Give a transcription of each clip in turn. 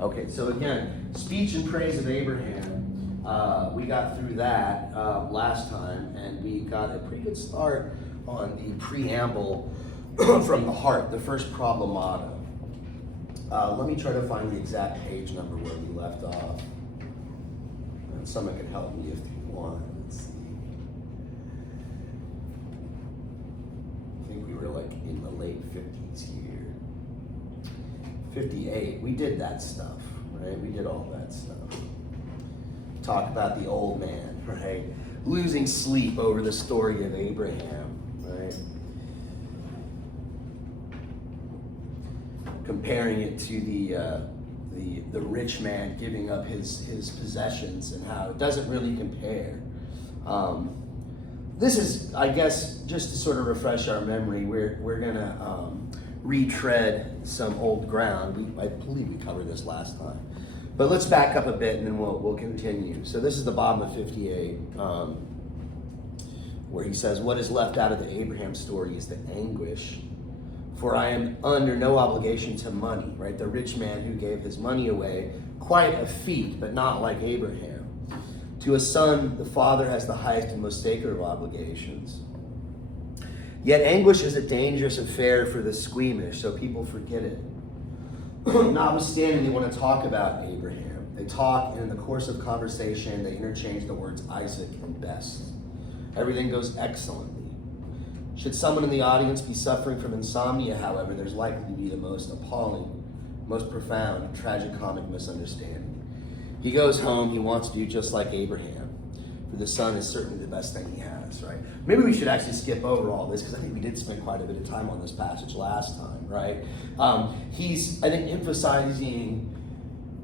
Okay, so again, speech and praise of Abraham. We got through that last time, and we got a pretty good start on the preamble from the heart, the first problemata. Let me try to find the exact page number where we left off. And someone can help me if you want. Let's see. I think we were like in the late 50s here. 58. We did that stuff, right? We did all that stuff. Talk about the old man, right? Losing sleep over the story of Abraham, right? Comparing it to the rich man giving up his possessions and how it doesn't really compare. This is, I guess, just to sort of refresh our memory, we're gonna retread some old ground. I believe we covered this last time. But let's back up a bit and then we'll continue. So this is the bottom of 58, where he says, what is left out of the Abraham story is the anguish, for I am under no obligation to money, right? The rich man who gave his money away, quite a feat, but not like Abraham. To a son, the father has the highest and most sacred of obligations. Yet anguish is a dangerous affair for the squeamish, so people forget it. Notwithstanding, they want to talk about Abraham. They talk, and in the course of conversation, they interchange the words Isaac and best. Everything goes excellently. Should someone in the audience be suffering from insomnia, however, there's likely to be the most appalling, most profound, tragicomic misunderstanding. He goes home, he wants to do just like Abraham, for the son is certainly the best thing he has, right? Maybe we should actually skip over all this, because I think we did spend quite a bit of time on this passage last time, right? He's, I think, emphasizing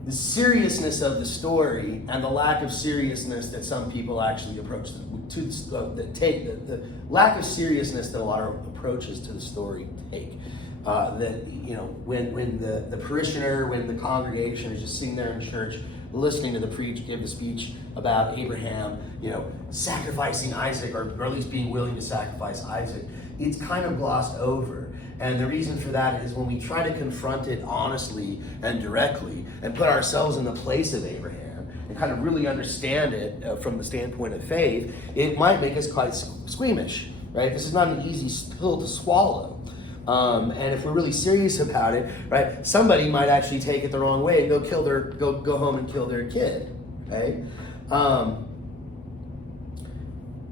the seriousness of the story and the lack of seriousness that some people actually approach the lack of seriousness that a lot of approaches to the story take. That, you know, when the parishioner, when the congregation is just sitting there in church listening to the preacher give the speech about Abraham, you know, sacrificing Isaac, or at least being willing to sacrifice Isaac, it's kind of glossed over. And the reason for that is when we try to confront it honestly and directly and put ourselves in the place of Abraham and kind of really understand it from the standpoint of faith, it might make us quite squeamish, right? This is not an easy pill to swallow. And if we're really serious about it, right, somebody might actually take it the wrong way and go home and kill their kid, right?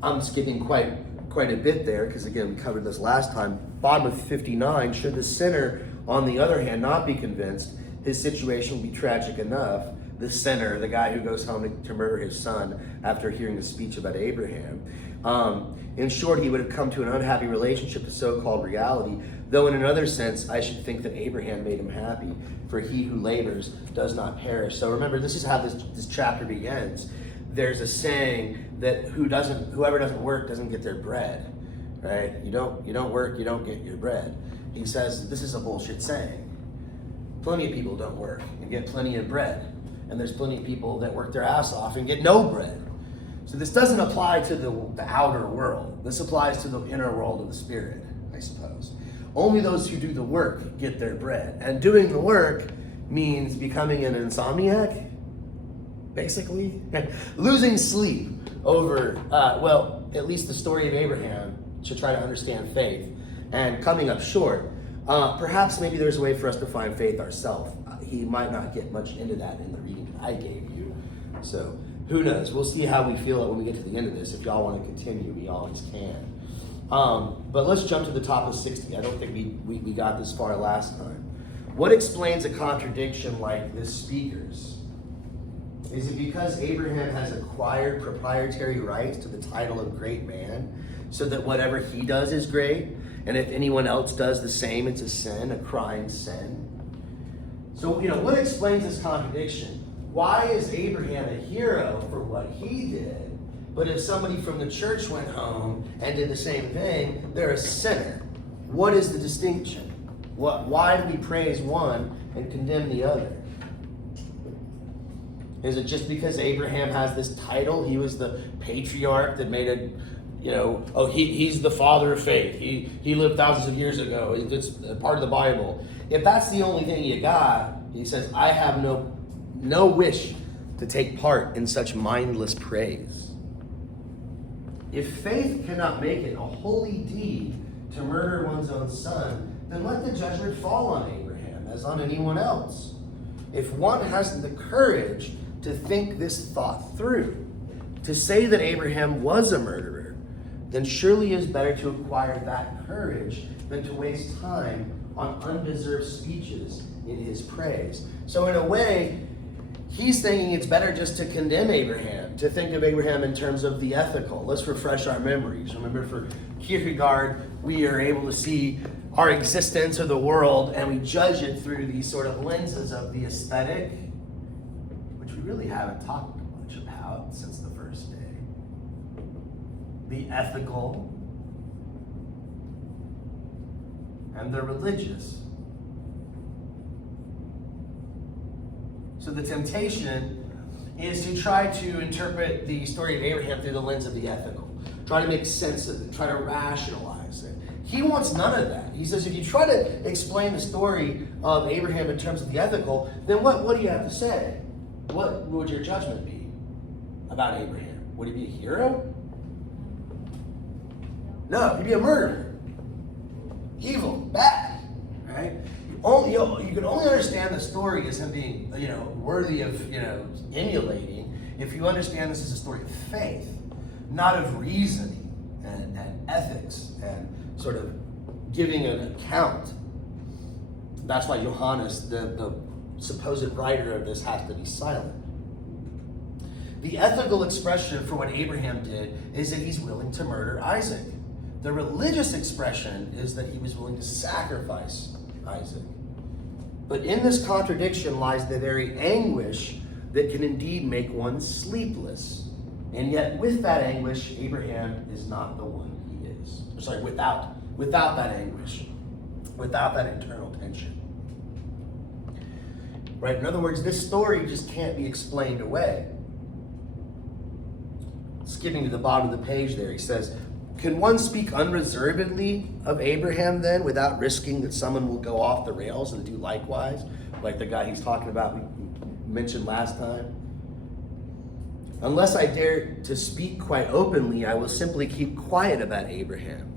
I'm skipping quite a bit there because, again, we covered this last time. Bottom of 59, should the sinner, on the other hand, not be convinced his situation will be tragic enough, the sinner, the guy who goes home to murder his son after hearing the speech about Abraham, in short, he would have come to an unhappy relationship with so-called reality, though in another sense, I should think that Abraham made him happy, for he who labors does not perish. So remember, this is how this chapter begins. There's a saying that whoever doesn't work doesn't get their bread, right? You don't work, you don't get your bread. He says this is a bullshit saying. Plenty of people don't work and get plenty of bread. And there's plenty of people that work their ass off and get no bread. So this doesn't apply to the outer world. This applies to the inner world of the spirit, I suppose. Only those who do the work get their bread. And doing the work means becoming an insomniac, basically. Losing sleep over, at least the story of Abraham, to try to understand faith, and coming up short. Perhaps maybe there's a way for us to find faith ourselves. He might not get much into that in the reading that I gave you. So who knows? We'll see how we feel it when we get to the end of this. If y'all want to continue, we always can. But let's jump to the top of 60. I don't think we got this far last time. What explains a contradiction like this speaker's? Is it because Abraham has acquired proprietary rights to the title of great man, so that whatever he does is great, and if anyone else does the same, it's a sin, a crying sin? So, what explains this contradiction? Why is Abraham a hero for what he did, but if somebody from the church went home and did the same thing, they're a sinner? What is the distinction? Why do we praise one and condemn the other? Is it just because Abraham has this title? He was the patriarch that made it, he's the father of faith. He lived thousands of years ago. It's part of the Bible. If that's the only thing you got, He says, I have no wish to take part in such mindless praise. If faith cannot make it a holy deed to murder one's own son, then let the judgment fall on Abraham as on anyone else. If one has the courage to think this thought through, to say that Abraham was a murderer, then surely it is better to acquire that courage than to waste time on undeserved speeches in his praise. So in a way, he's thinking it's better just to condemn Abraham, to think of Abraham in terms of the ethical. Let's refresh our memories. Remember, for Kierkegaard, we are able to see our existence or the world, and we judge it through these sort of lenses of the aesthetic, which we really haven't talked much about since the first day. The ethical and the religious. So the temptation is to try to interpret the story of Abraham through the lens of the ethical. Try to make sense of it. Try to rationalize it. He wants none of that. He says if you try to explain the story of Abraham in terms of the ethical, then what do you have to say? What would your judgment be about Abraham? Would he be a hero? No, he'd be a murderer. Evil, bad, right? You can only understand the story as him being, worthy of, emulating if you understand this as a story of faith, not of reasoning and ethics and sort of giving an account. That's why Johannes, the supposed writer of this, has to be silent. The ethical expression for what Abraham did is that he's willing to murder Isaac. The religious expression is that he was willing to sacrifice Isaac. But in this contradiction lies the very anguish that can indeed make one sleepless. And yet with that anguish, Abraham is not the one he is. Without that anguish, without that internal tension. Right? In other words, this story just can't be explained away. Skipping to the bottom of the page there, he says, can one speak unreservedly of Abraham then without risking that someone will go off the rails and do likewise? Like the guy he's talking about we mentioned last time. Unless I dare to speak quite openly, I will simply keep quiet about Abraham.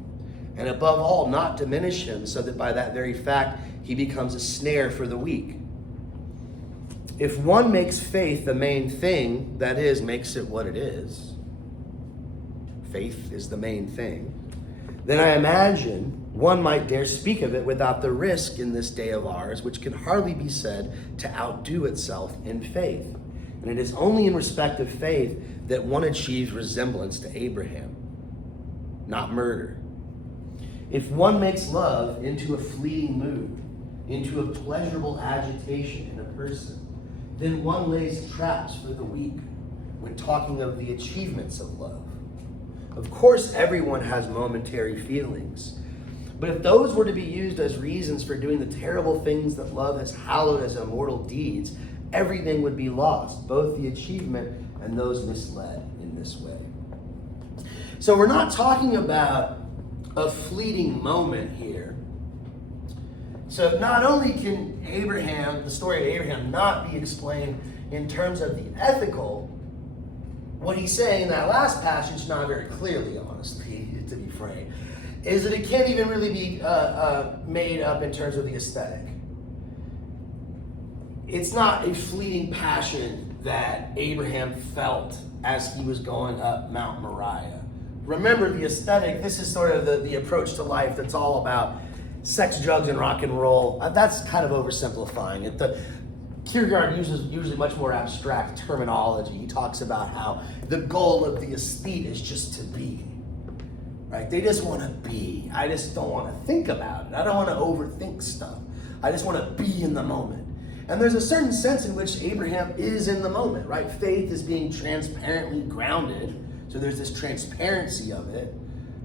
And above all, not diminish him so that by that very fact he becomes a snare for the weak. If one makes faith the main thing, that is, makes it what it is, faith is the main thing, then I imagine one might dare speak of it without the risk in this day of ours, which can hardly be said to outdo itself in faith. And it is only in respect of faith that one achieves resemblance to Abraham, not murder. If one makes love into a fleeting mood, into a pleasurable agitation in a person, then one lays traps for the weak when talking of the achievements of love. Of course, everyone has momentary feelings, but if those were to be used as reasons for doing the terrible things that love has hallowed as immortal deeds, everything would be lost, both the achievement and those misled in this way. So we're not talking about a fleeting moment here. So not only can the story of Abraham not be explained in terms of the ethical, what he's saying in that last passage, not very clearly, honestly, to be frank, is that it can't even really be made up in terms of the aesthetic. It's not a fleeting passion that Abraham felt as he was going up Mount Moriah. Remember, the aesthetic, this is sort of the approach to life that's all about sex, drugs, and rock and roll. That's kind of oversimplifying it. Kierkegaard uses usually much more abstract terminology. He talks about how the goal of the aesthete is just to be, right? They just want to be. I just don't want to think about it. I don't want to overthink stuff. I just want to be in the moment. And there's a certain sense in which Abraham is in the moment, right? Faith is being transparently grounded. So there's this transparency of it,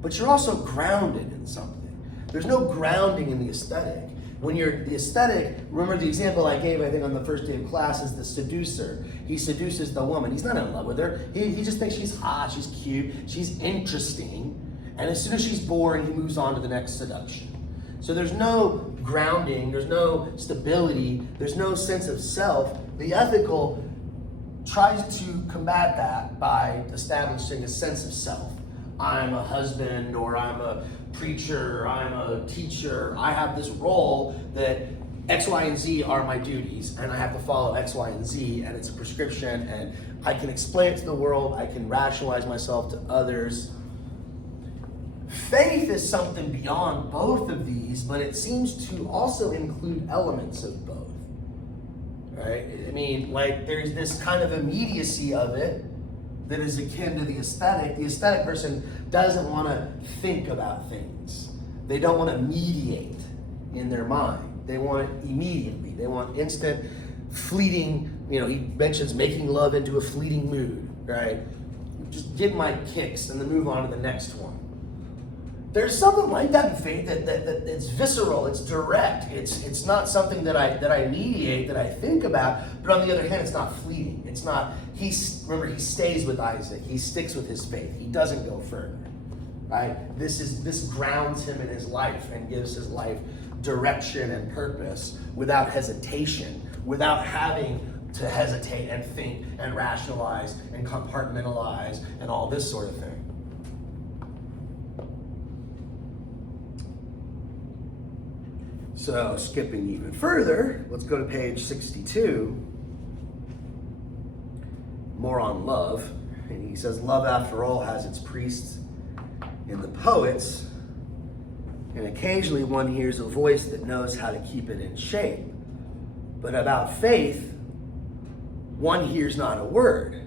but you're also grounded in something. There's no grounding in the aesthetic. When you're the aesthetic, remember the example I gave, I think, on the first day of class is the seducer. He seduces the woman. He's not in love with her. He just thinks she's hot, she's cute, she's interesting. And as soon as she's boring, he moves on to the next seduction. So there's no grounding, there's no stability, there's no sense of self. The ethical tries to combat that by establishing a sense of self. I'm a husband, or I'm a preacher, or I'm a teacher. I have this role that X, Y, and Z are my duties, and I have to follow X, Y, and Z, and it's a prescription, and I can explain it to the world, I can rationalize myself to others. Faith is something beyond both of these, but it seems to also include elements of both. Right? I mean, like, there's this kind of immediacy of it that is akin to the aesthetic. The aesthetic person doesn't want to think about things. They don't want to mediate in their mind. They want it immediately. They want instant, fleeting, he mentions making love into a fleeting mood, right? Just get my kicks and then move on to the next one. There's something like that in faith that it's visceral, it's direct, it's not something that I mediate, that I think about, but on the other hand, it's not fleeting. It's not, he stays with Isaac, he sticks with his faith, he doesn't go further, right? This grounds him in his life and gives his life direction and purpose without hesitation, without having to hesitate and think and rationalize and compartmentalize and all this sort of thing. So skipping even further, let's go to page 62. More on love. And he says, love after all has its priests in the poets, and occasionally one hears a voice that knows how to keep it in shape. But about faith, one hears not a word.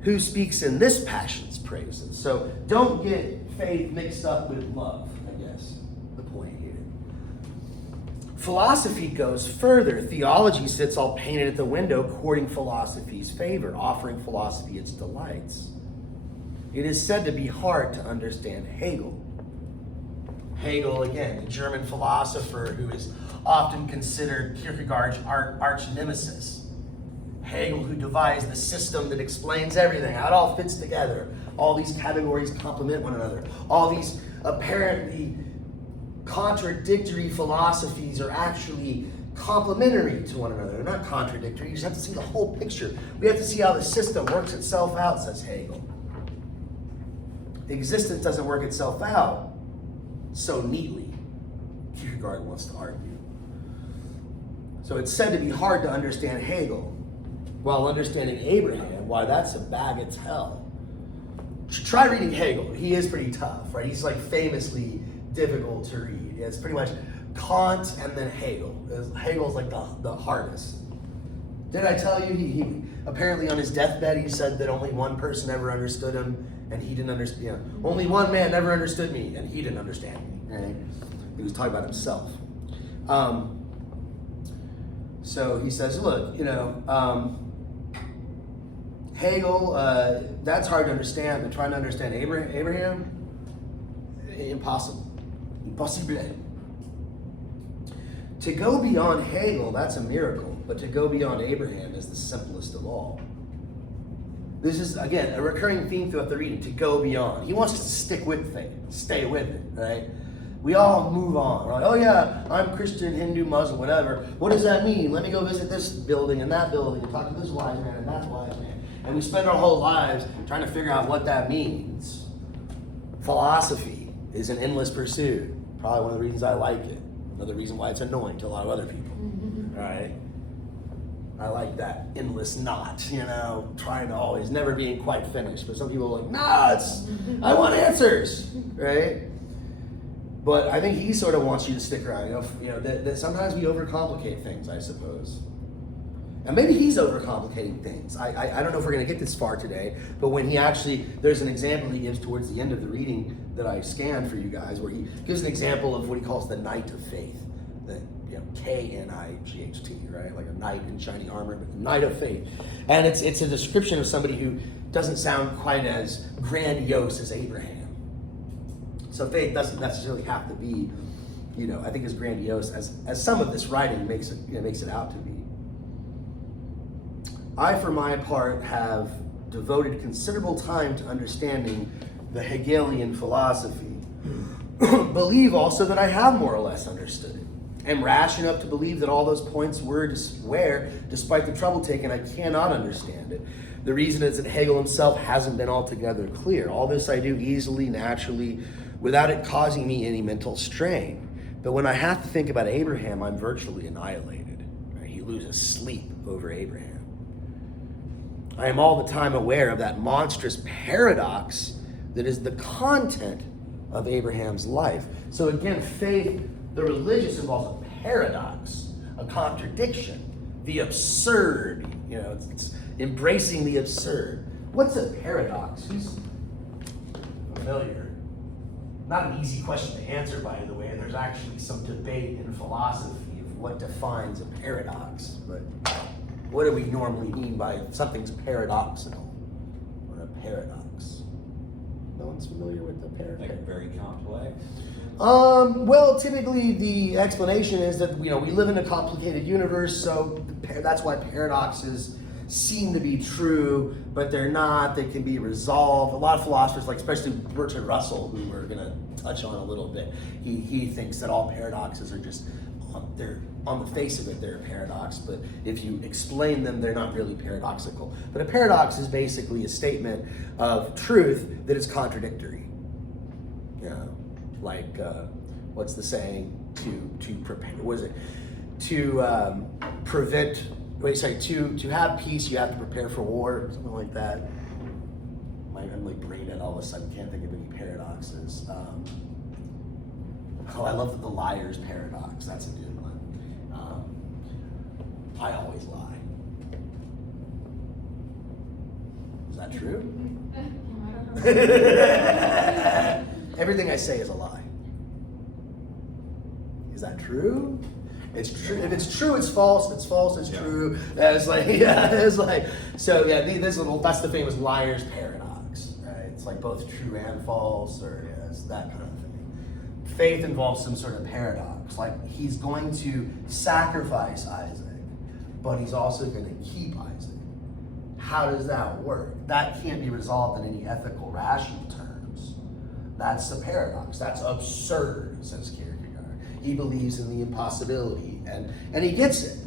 Who speaks in this passion's praises? So don't get faith mixed up with love, I guess, the point here. Philosophy goes further. Theology sits all painted at the window, courting philosophy's favor, offering philosophy its delights. It is said to be hard to understand Hegel. Hegel, again, the German philosopher who is often considered Kierkegaard's arch nemesis. Hegel, who devised the system that explains everything, how it all fits together. All these categories complement one another. All these apparently contradictory philosophies are actually complementary to one another. They're not contradictory. You just have to see the whole picture. We have to see how the system works itself out, says Hegel. Existence doesn't work itself out so neatly, Kierkegaard wants to argue. So it's said to be hard to understand Hegel, while understanding Abraham, why, that's a bagatelle. Try reading Hegel. He is pretty tough, right? He's like famously difficult to read. It's pretty much Kant and then Hegel. Hegel's like the hardest. Did I tell you, he apparently on his deathbed, he said that only one person ever understood him, and he didn't understand. Only one man never understood me, and he didn't understand me. Right? He was talking about himself. So he says, look, Hegel, that's hard to understand, but trying to understand Abraham, impossible. Impossible. To go beyond Hegel, that's a miracle, but to go beyond Abraham is the simplest of all. This is, again, a recurring theme throughout the reading, to go beyond. He wants us to stick with things, stay with it, right? We all move on, right? Oh yeah, I'm Christian, Hindu, Muslim, whatever. What does that mean? Let me go visit this building and that building and talk to this wise man and that wise man. And we spend our whole lives trying to figure out what that means. Philosophy is an endless pursuit. Probably one of the reasons I like it. Another reason why it's annoying to a lot of other people, right? I like that endless knot, trying to always, never being quite finished. But some people are like, I want answers, right? But I think he sort of wants you to stick around. That sometimes we overcomplicate things, I suppose. And maybe he's overcomplicating things. I don't know if we're going to get this far today, but when there's an example he gives towards the end of the reading that I scanned for you guys, where he gives an example of what he calls the knight of faith. K-N-I-G-H-T, right? Like a knight in shiny armor, but the knight of faith. And it's a description of somebody who doesn't sound quite as grandiose as Abraham. So faith doesn't necessarily have to be, I think as grandiose as some of this writing makes it out to be. I, for my part, have devoted considerable time to understanding the Hegelian philosophy. believe also that I have more or less understood it. Am rash enough to believe that all those points were where, despite the trouble taken, I cannot understand it. The reason is that Hegel himself hasn't been altogether clear. All this I do easily, naturally, without it causing me any mental strain. But when I have to think about Abraham, I'm virtually annihilated. Right? He loses sleep over Abraham. I am all the time aware of that monstrous paradox that is the content of Abraham's life. So again, faith, the religious, involves a paradox, a contradiction, the absurd. It's embracing the absurd. What's a paradox? Who's familiar? Not an easy question to answer, by the way. There's actually some debate in philosophy of what defines a paradox. But what do we normally mean by something's paradoxical? What a paradox? No one's familiar with the paradox? Like very complex? Well, typically the explanation is that we live in a complicated universe, so that's why paradoxes seem to be true, but they're not. They can be resolved. A lot of philosophers, like especially Bertrand Russell, who we're going to touch on a little bit, he thinks that all paradoxes are just they're on the face of it, they're a paradox, but if you explain them, they're not really paradoxical. But a paradox is basically a statement of truth that is contradictory. Like what's the saying? To prepare. What is it? To prevent. To have peace, you have to prepare for war. Something like that. I'm like brain dead all of a sudden. Can't think of any paradoxes. I love the liar's paradox. That's a good one. I always lie. Is that true? Everything I say is a lie. Is that true? It's true. If it's true, it's false. If it's false, it's true. That's that's the famous liar's paradox, right? It's like both true and false, or it's that kind of thing. Faith involves some sort of paradox. Like he's going to sacrifice Isaac, but he's also going to keep Isaac. How does that work? That can't be resolved in any ethical, rational terms. That's a paradox. That's absurd, says Kierkegaard. He believes in the impossibility, and he gets it.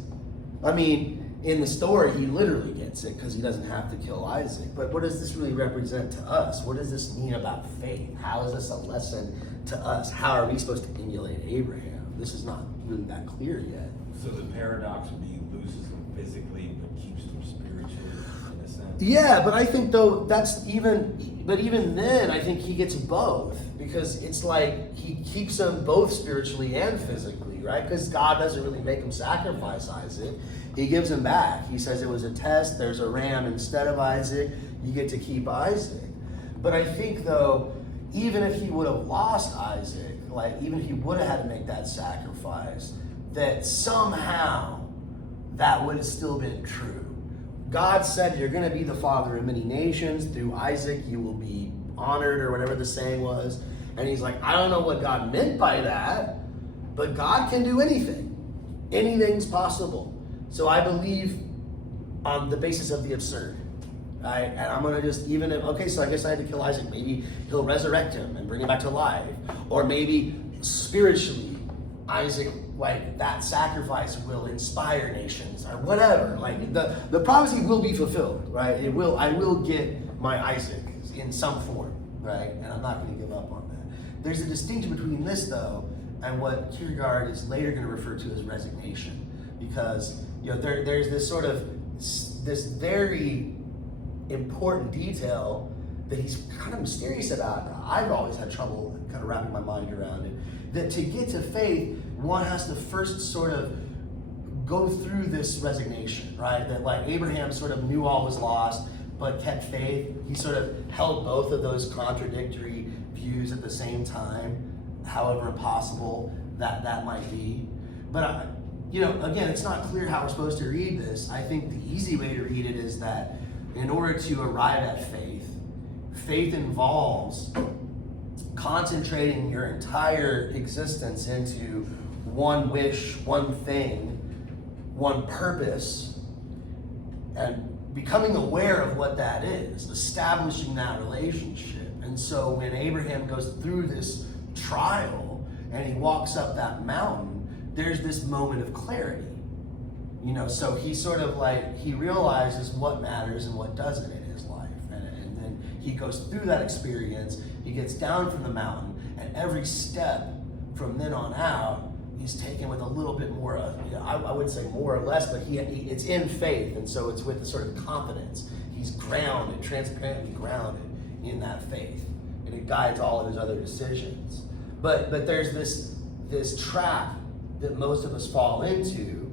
I mean, in the story, he literally gets it because he doesn't have to kill Isaac. But what does this really represent to us? What does this mean about faith? How is this a lesson to us? How are we supposed to emulate Abraham? This is not really that clear yet. So the paradox would be he loses them physically but keeps them spiritually, in a sense? Yeah, but I think though even then I think he gets both, because it's like he keeps them both spiritually and physically, right? Because God doesn't really make him sacrifice Isaac. He gives him back. He says it was a test. There's a ram instead of Isaac. You get to keep Isaac. But I think though, even if he would have lost Isaac, like even if he would have had to make that sacrifice, that somehow that would have still been true. God said you're going to be the father of many nations. Through Isaac you will be honored, or whatever the saying was. And he's like, I don't know what God meant by that, but God can do anything. Anything's possible. So I believe on the basis of the absurd. Right? And I'm going to just, so I guess I had to kill Isaac. Maybe he'll resurrect him and bring him back to life. Or maybe spiritually, Isaac, like that sacrifice will inspire nations or whatever. Like the prophecy will be fulfilled, right? I will get my Isaac in some form, right? And I'm not going to give up on that. There's a distinction between this though and what Kierkegaard is later going to refer to as resignation, because there's this sort of this very important detail that he's kind of mysterious about. I've always had trouble kind of wrapping my mind around it. That to get to faith, one has to first sort of go through this resignation, right? That like Abraham sort of knew all was lost, but kept faith. He sort of held both of those contradictory views at the same time, however impossible that might be. But again, it's not clear how we're supposed to read this. I think the easy way to read it is that in order to arrive at faith involves concentrating your entire existence into one wish, one thing, one purpose, and becoming aware of what that is, establishing that relationship. And so when Abraham goes through this trial and he walks up that mountain, there's this moment of clarity. You know, so he sort of like, he realizes what matters and what doesn't in his life. And then he goes through that experience, he gets down from the mountain, and every step from then on out, he's taken with a little bit more, I would say more or less, but it's in faith, and so it's with the sort of confidence. He's grounded, transparently grounded in that faith, and it guides all of his other decisions. But there's this trap that most of us fall into,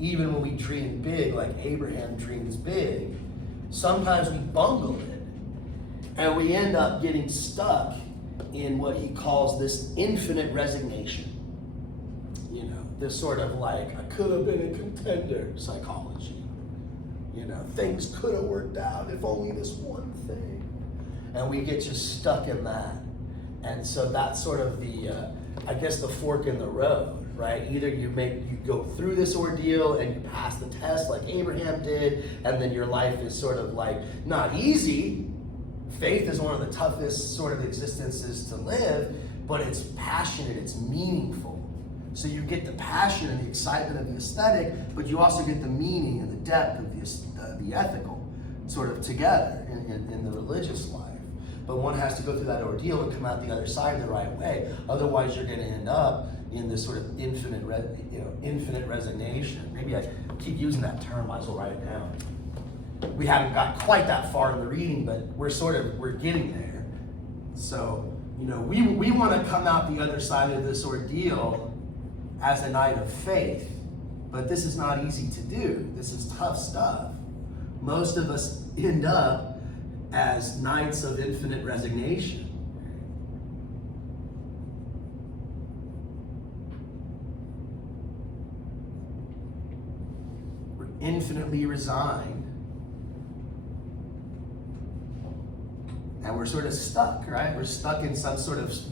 even when we dream big, like Abraham dreams big. Sometimes we bungle it, and we end up getting stuck in what he calls this infinite resignation. You know, this sort of like, I could have been a contender psychology. You know, things could have worked out if only this one thing. And we get just stuck in that. And so that's sort of the, I guess the fork in the road, right? Either you go through this ordeal and you pass the test like Abraham did, and then your life is sort of like not easy. Faith is one of the toughest sort of existences to live, but it's passionate, it's meaningful. So you get the passion and the excitement of the aesthetic, but you also get the meaning and the depth of the ethical sort of together in the religious life. But one has to go through that ordeal and come out the other side the right way. Otherwise, you're going to end up in this sort of infinite resignation. Maybe I keep using that term, might as well write it down. We haven't got quite that far in the reading, but we're getting there. So, you know, we want to come out the other side of this ordeal as a knight of faith, but this is not easy to do. This is tough stuff. Most of us end up as knights of infinite resignation. We're infinitely resigned. And we're sort of stuck, right? We're stuck in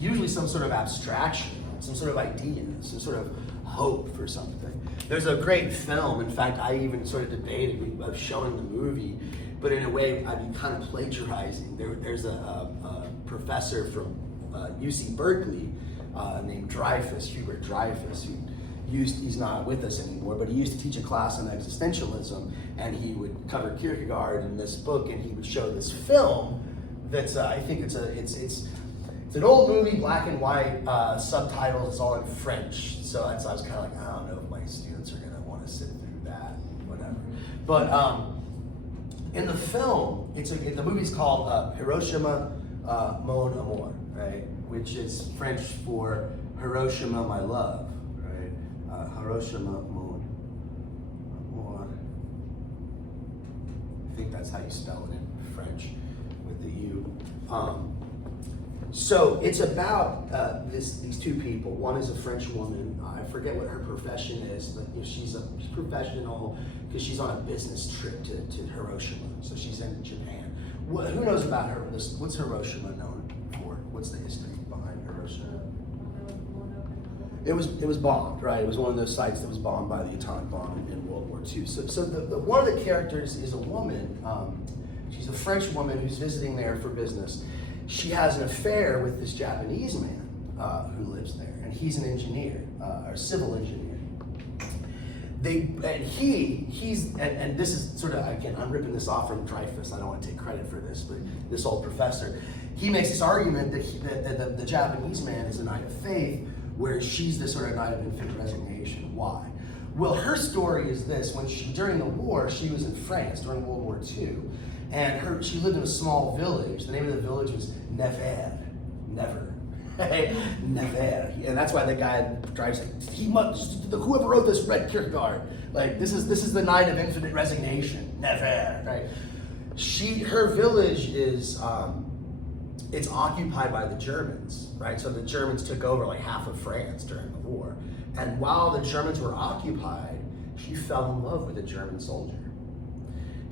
usually some sort of abstraction, some sort of idea, some sort of hope for something. There's a great film, in fact, I even sort of debated of showing the movie, but in a way, I'd be kind of plagiarizing. There's a professor from UC Berkeley named Hubert Dreyfus, he's not with us anymore, but he used to teach a class on existentialism, and he would cover Kierkegaard in this book, and he would show this film that's, I think it's an old movie, black and white, subtitles, it's all in French, so I was kind of like, I don't know if my students are gonna want to sit through that, whatever. But in the film, the movie's called Hiroshima Mon Amour, right? Which is French for Hiroshima, my love, right? Hiroshima Mon Amour. I think that's how you spell it in French with the U. So it's about these two people. One is a French woman. I forget what her profession is, but she's a professional because she's on a business trip to Hiroshima. So she's in Japan. Who knows about her? What's Hiroshima known for? What's the history behind Hiroshima? It was bombed, right? It was one of those sites that was bombed by the atomic bomb in World War II. So the one of the characters is a woman. She's a French woman who's visiting there for business. She has an affair with this Japanese man who lives there, and he's an engineer, a civil engineer. And this is sort of, again, I'm ripping this off from Dreyfus. I don't want to take credit for this, but this old professor, he makes this argument that the Japanese man is a knight of faith, where she's this sort of knight of infinite resignation. Why? Well, her story is this: during the war, she was in France during World War II. And she lived in a small village. The name of the village was Never. Never. And that's why the guy drives whoever wrote this read Kierkegaard. Like, this is the night of infinite resignation. Never, right? Her village is, it's occupied by the Germans, right? So the Germans took over like half of France during the war. And while the Germans were occupied, she fell in love with a German soldier.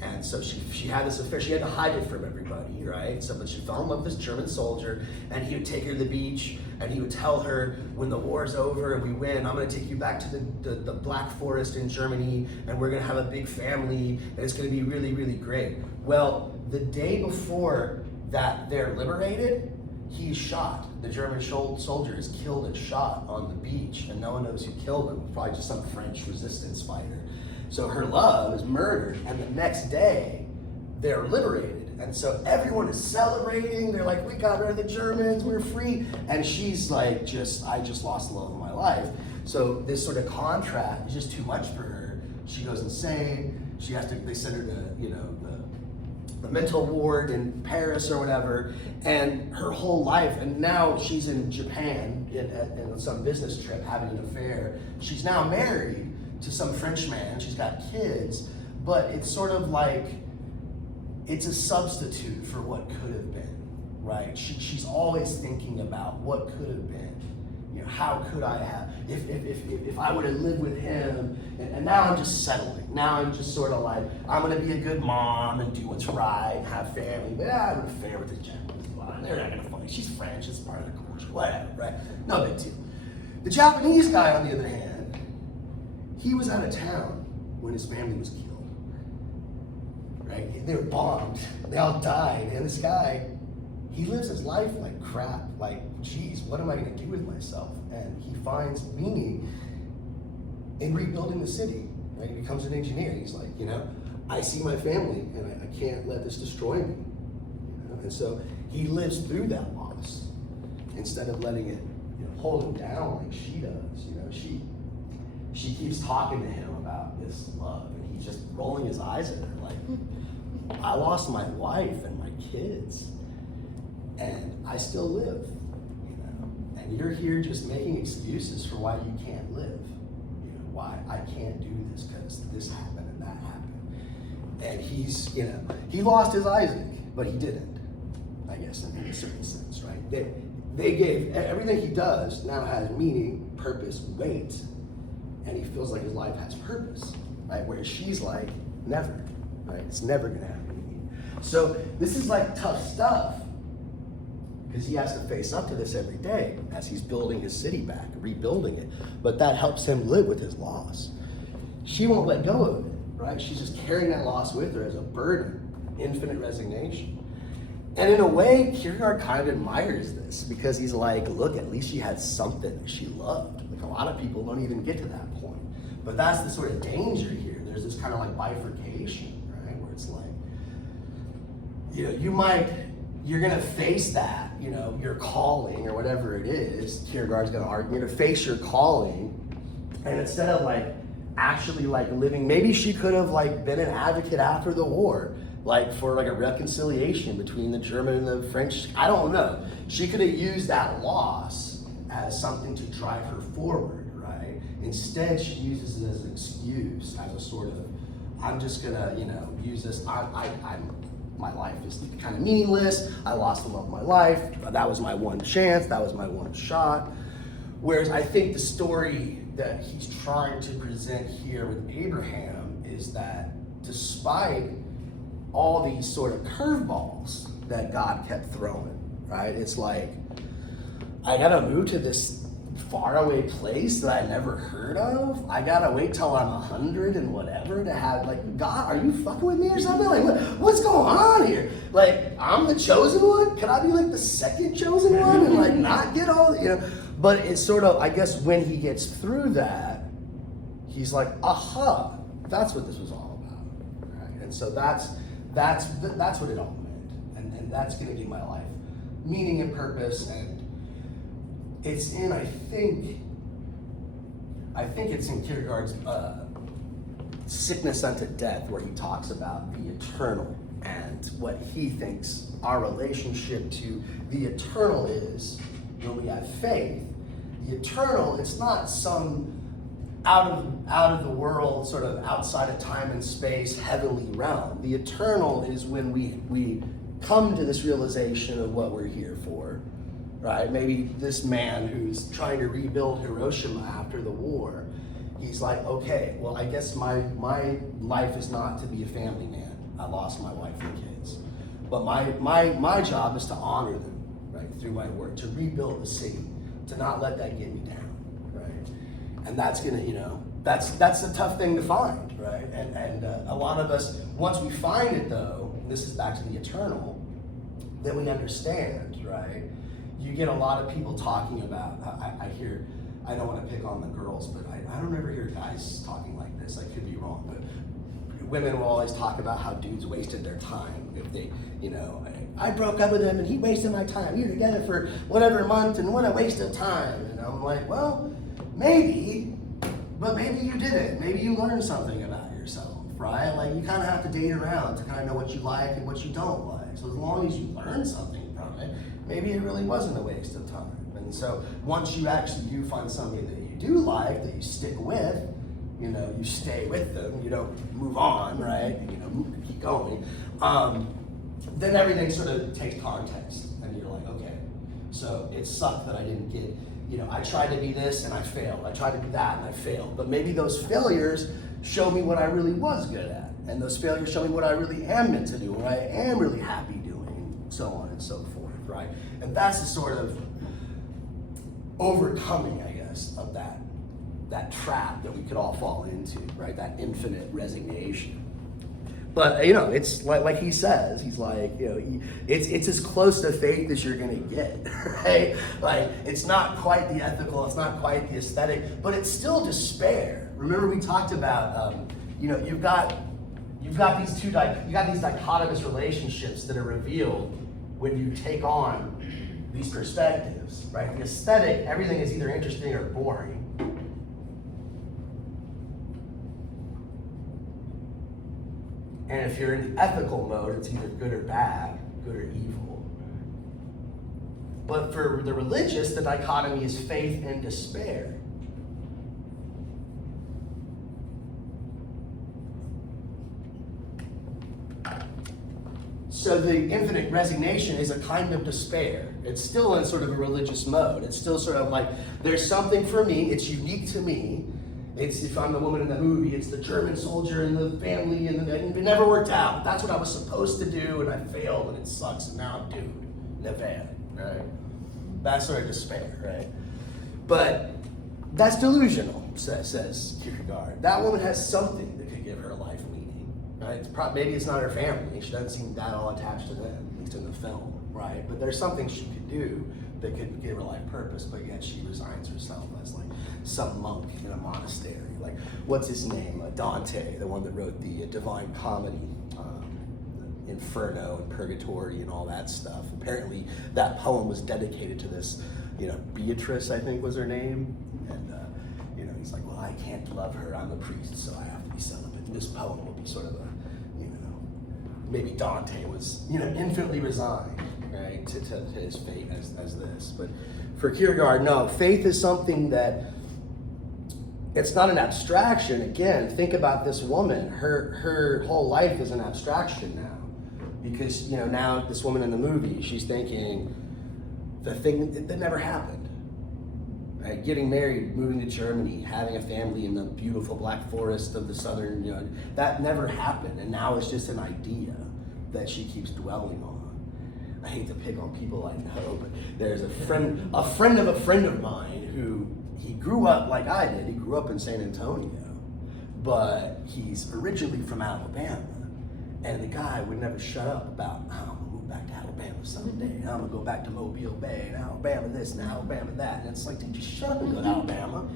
And so she had this affair. She had to hide it from everybody, right? But she fell in love with this German soldier, and he would take her to the beach, and he would tell her, when the war's over and we win, I'm gonna take you back to the Black Forest in Germany, and we're gonna have a big family, and it's gonna be really, really great. Well, the day before that they're liberated, he's shot. The German soldier is killed and shot on the beach, and no one knows who killed him. Probably just some French resistance fighter. So her love is murdered, and the next day, they're liberated. And so everyone is celebrating. They're like, we got rid of the Germans, we're free. And she's like, I just lost the love of my life. So this sort of contrast is just too much for her. She goes insane. They send her to, the mental ward in Paris or whatever, and her whole life, and now she's in Japan in some business trip having an affair. She's now married to some French man, she's got kids, but it's sort of like, it's a substitute for what could have been, right? She's always thinking about what could have been. How could I have, if I would have lived with him, and now I'm just settling. Now I'm just sort of like, I'm gonna be a good mom and do what's right, and have family, but I have an affair with the Japanese, they're not gonna fight. She's French, it's part of the culture, whatever, right? No big deal. The Japanese guy, on the other hand, he was out of town when his family was killed, right? They were bombed, they all died, and this guy, he lives his life like crap, like, geez, what am I gonna do with myself? And he finds meaning in rebuilding the city, right? He becomes an engineer. He's like, I see my family and I can't let this destroy me. And so he lives through that loss instead of letting it hold him down like she does. She keeps talking to him about this love, and he's just rolling his eyes at her like, I lost my wife and my kids, and I still live, and you're here just making excuses for why you can't live, why I can't do this because this happened and that happened. And he's, he lost his Isaac, but he didn't, I guess, in a certain sense, right? They gave, everything he does now has meaning, purpose, weight, and he feels like his life has purpose, right? Whereas she's like, never, right? It's never gonna have meaning. So this is like tough stuff, because he has to face up to this every day as he's building his city back, rebuilding it. But that helps him live with his loss. She won't let go of it, right? She's just carrying that loss with her as a burden, infinite resignation. And in a way, Kierkegaard kind of admires this, because he's like, look, at least she had something that she loved. Like, a lot of people don't even get to that point. But that's the sort of danger here. There's this kind of like bifurcation, right? Where it's like, you're gonna face that, your calling or whatever it is. Kierkegaard's gonna argue, you're gonna face your calling, and instead of like actually like living, maybe she could have like been an advocate after the war, like for like a reconciliation between the German and the French. I don't know. She could have used that loss as something to drive her forward, right? Instead, she uses it as an excuse, as a sort of, I'm just gonna, use this. My life is kind of meaningless. I lost the love of my life. That was my one chance. That was my one shot. Whereas I think the story that he's trying to present here with Abraham is that despite all these sort of curveballs that God kept throwing, right? It's like, I gotta move to this faraway place that I never heard of. I gotta wait till I'm 100 and whatever to have, like, God, are you fucking with me or something? Like, what's going on here? Like, I'm the chosen one? Can I be like the second chosen one and like not get all, But it's sort of, I guess when he gets through that, he's like, aha, that's what this was all about, right? And so that's what it all meant. And that's gonna give my life meaning and purpose. And it's in, I think it's in Kierkegaard's Sickness Unto Death, where he talks about the eternal and what he thinks our relationship to the eternal is when we have faith. The eternal, it's not some out of the world, sort of outside of time and space, heavenly realm. The eternal is when we come to this realization of what we're here for. Right? Maybe this man who's trying to rebuild Hiroshima after the war, he's like, okay, well, I guess my life is not to be a family man. I lost my wife and kids. But my job is to honor them, right, through my work, to rebuild the city, to not let that get me down, right? And that's gonna, that's a tough thing to find, right? And a lot of us, once we find it though, and this is back to the eternal, then we understand, right? you get a lot of people talking about, I hear, I don't want to pick on the girls, but I don't ever hear guys talking like this. I could be wrong, but women will always talk about how dudes wasted their time. If they, I broke up with him and he wasted my time. We were together for whatever month and what a waste of time. And I'm like, well, maybe, but maybe you didn't. Maybe you learned something about yourself, right? Like you kind of have to date around to kind of know what you like and what you don't like. So as long as you learn something from it, maybe it really wasn't a waste of time. And so once you actually do find something that you do like, that you stick with, you stay with them, you don't move on, right? Keep going. Then everything sort of takes context, and you're like, okay, so it sucked that I didn't get, I tried to be this and I failed. I tried to be that and I failed. But maybe those failures show me what I really was good at, and those failures show me what I really am meant to do, what I am really happy doing, and so on and so forth, right? And that's the sort of overcoming, I guess, of that trap that we could all fall into, right? That infinite resignation. But it's like he says, he's like, it's as close to faith as you're gonna get, right? Like it's not quite the ethical, it's not quite the aesthetic, but it's still despair. Remember we talked about, you've got these dichotomous relationships that are revealed when you take on these perspectives, right? The aesthetic, everything is either interesting or boring. And if you're in the ethical mode, it's either good or bad, good or evil. But for the religious, the dichotomy is faith and despair. So the infinite resignation is a kind of despair. It's still in sort of a religious mode. It's still sort of like, there's something for me, it's unique to me. It's, if I'm the woman in the movie, it's the German soldier and the family, and it never worked out. That's what I was supposed to do, and I failed, and it sucks, and now I'm doomed. Never, right? That's sort of despair, right? But that's delusional, says Kierkegaard. That woman has something that could give her life meaning, right? Maybe it's not her family. She doesn't seem that all attached to them, at least in the film, right? But there's something she could do that could give her life purpose, but yet she resigns herself as like some monk in a monastery. Like, what's his name? Dante, the one that wrote the Divine Comedy, Inferno and Purgatory and all that stuff. Apparently that poem was dedicated to this, Beatrice, I think was her name. And, he's like, well, I can't love her, I'm a priest, so I have to be celibate. And this poem will be sort of a, maybe Dante was, infinitely resigned, right, to his fate as this. But for Kierkegaard, no, faith is something that, it's not an abstraction. Again, think about this woman. Her whole life is an abstraction now. Because, now this woman in the movie, she's thinking the thing that never happened. Right? Getting married, moving to Germany, having a family in the beautiful Black Forest of the southern, that never happened. And now it's just an idea that she keeps dwelling on. I hate to pick on people I know, but there's a friend of a friend of mine who, he grew up like I did. He grew up in San Antonio, but he's originally from Alabama. And the guy would never shut up about, I'm gonna move back to Alabama someday, and I'm gonna go back to Mobile Bay, and Alabama this, and Alabama that. And it's like, dude, just shut up and go to Alabama.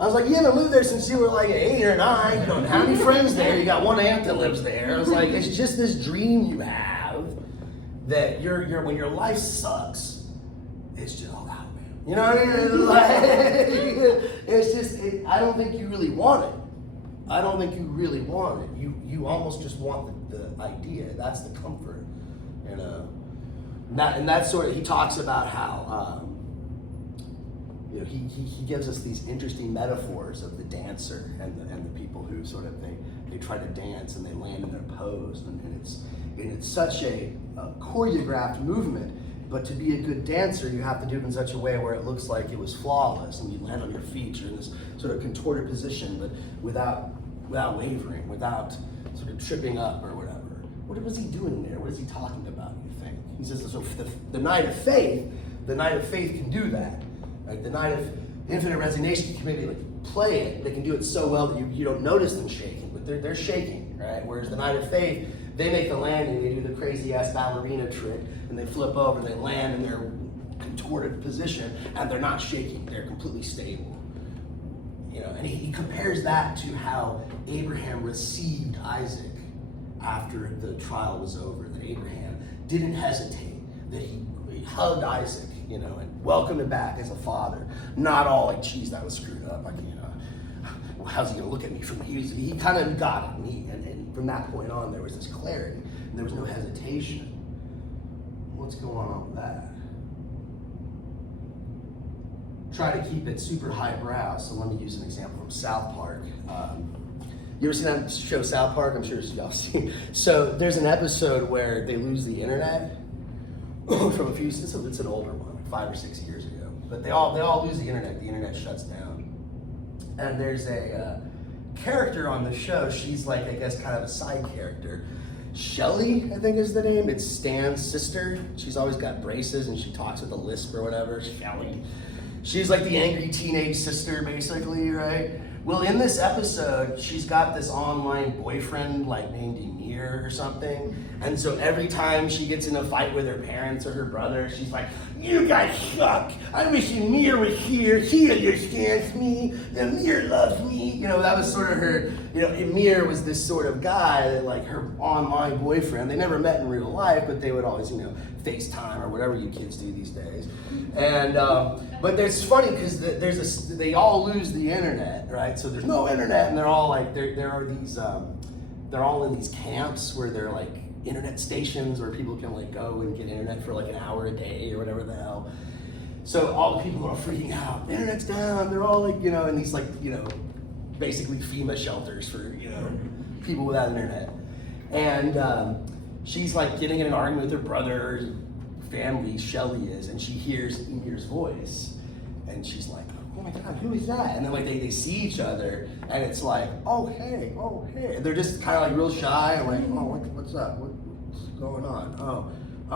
I was like, you haven't lived there since you were like 8 or 9. You don't have any friends there. You got one aunt that lives there. I was like, it's just this dream you have that you're when your life sucks, it's just, oh, Alabama. You know what I mean? Like, it's just, I don't think you really want it. I don't think you really want it. You almost just want the idea. That's the comfort, And that's sort of, he talks about how, he gives us these interesting metaphors of the dancer and the people who sort of, they try to dance and they land in their pose. And it's such a choreographed movement. But to be a good dancer, you have to do it in such a way where it looks like it was flawless, and you land on your feet. You're in this sort of contorted position, but without wavering, without sort of tripping up or whatever. What was he doing there? What is he talking about, you think? He says, so the night of faith can do that. Right? The night of infinite resignation can maybe like play it. They can do it so well that you don't notice them shaking, but they're shaking, right? Whereas the night of faith, they make the landing, they do the crazy ass ballerina trick, and they flip over, and they land, and they're contorted position, and they're not shaking, they're completely stable. You know, and he compares that to how Abraham received Isaac after the trial was over, that Abraham didn't hesitate, that he hugged Isaac, you know, and welcomed him back as a father. Not all like, geez, that was screwed up. Like, you know, how's he gonna look at me from here? He kind of got it, and from that point on, there was this clarity, and there was no hesitation. What's going on with that? Try to keep it super highbrow, so let me use an example from South Park. You ever seen that show South Park? I'm sure y'all seen. So there's an episode where they lose the internet from a few, it's an older one, like 5 or 6 years ago. But they all lose the internet shuts down. And there's a character on the show, she's like, I guess, kind of a side character. Shelly, I think is the name. It's Stan's sister. She's always got braces and she talks with a lisp or whatever. Shelly. She's like the angry teenage sister, basically, right? Well, in this episode, she's got this online boyfriend, like named Emir or something. And so every time she gets in a fight with her parents or her brother, she's like, "You guys suck. I wish Emir was here. He understands me. Emir loves me." You know, that was sort of her, you know, Emir was this sort of guy that, like, her online boyfriend. They never met in real life, but they would always, you know, FaceTime or whatever you kids do these days. And, but it's funny because they all lose the internet, right? So there's no internet, and they're all like, there are these, they're all in these camps where they're like internet stations where people can like go and get internet for like an hour a day or whatever the hell. So all the people are freaking out. Internet's down. They're all like, you know, in these like, you know, basically FEMA shelters for, you know, people without internet. And she's like getting in an argument with her brother, family, Shelly is, and she hears Emir's voice. And she's like, "Oh my God, who is that?" And then like they see each other, and it's like, oh hey. And they're just kind of like real shy and like, "Oh, what's up? What's going on? Oh,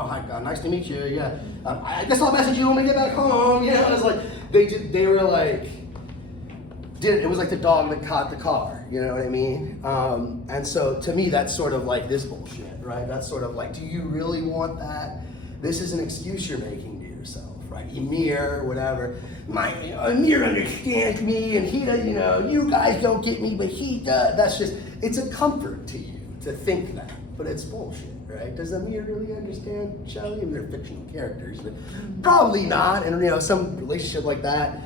hi, God, nice to meet you. Yeah, I guess I'll message you when we get back home." You know, it's like they were like, it was like the dog that caught the car. You know what I mean? And so to me, that's sort of like this bullshit, right? That's sort of like, do you really want that? This is an excuse you're making to yourself, right? Emir, whatever. Emir understands me, and he does, you know, you guys don't get me, but he does. That's just, it's a comfort to you to think that, but it's bullshit, right? Does Emir really understand Shelly? I mean, they're fictional characters, but probably not. And, you know, some relationship like that,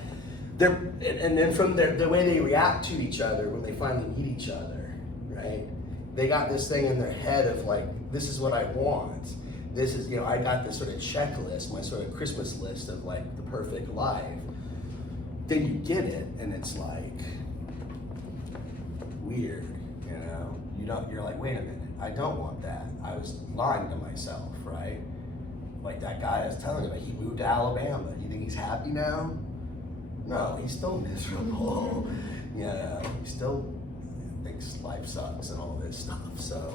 and then from the way they react to each other when they finally meet each other, right? They got this thing in their head of like, this is what I want. This is, you know, I got this sort of checklist, my sort of Christmas list of like the perfect life. Then you get it, and it's like weird, you know. You're like, wait a minute, I don't want that. I was lying to myself, right? Like that guy I was telling you about, he moved to Alabama. You think he's happy now? No, he's still miserable. You know, he still thinks life sucks and all this stuff. So,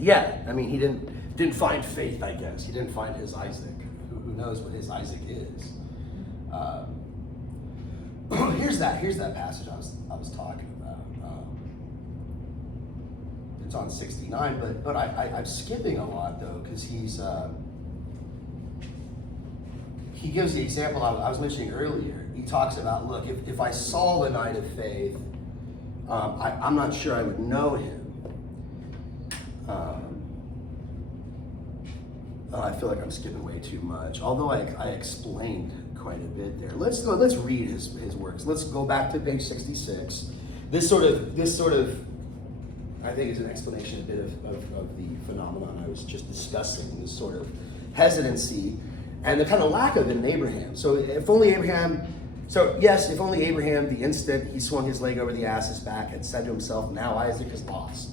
yeah, I mean, he didn't find faith, I guess. He didn't find his Isaac. Who knows what his Isaac is? Here's that passage I was talking about. It's on 69, but I'm skipping a lot though, because he gives the example I was mentioning earlier. He talks about, look, if I saw the knight of faith, I'm not sure I would know him. I feel like I'm skipping way too much, although I explained quite a bit there. Let's read his works. Let's go back to page 66. This sort of, I think, is an explanation a bit of the phenomenon I was just discussing, this sort of hesitancy and the kind of lack of it in Abraham. So if only Abraham, the instant he swung his leg over the ass's back, had said to himself, now Isaac is lost.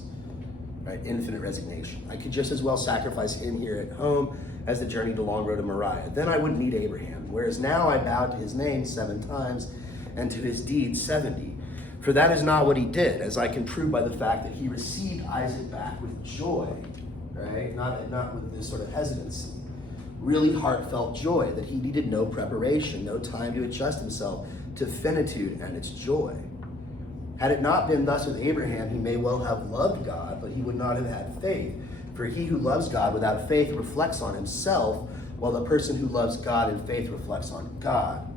Right? Infinite resignation. I could just as well sacrifice him here at home as the journey to long road to Moriah. Then I wouldn't need Abraham. Whereas now I bow to his name 7 times and to his deed 70. For that is not what he did, as I can prove by the fact that he received Isaac back with joy, right? Not with this sort of hesitancy. Really heartfelt joy that he needed no preparation, no time to adjust himself to finitude and its joy. Had it not been thus with Abraham, he may well have loved God, but he would not have had faith. For he who loves God without faith reflects on himself, while the person who loves God in faith reflects on God.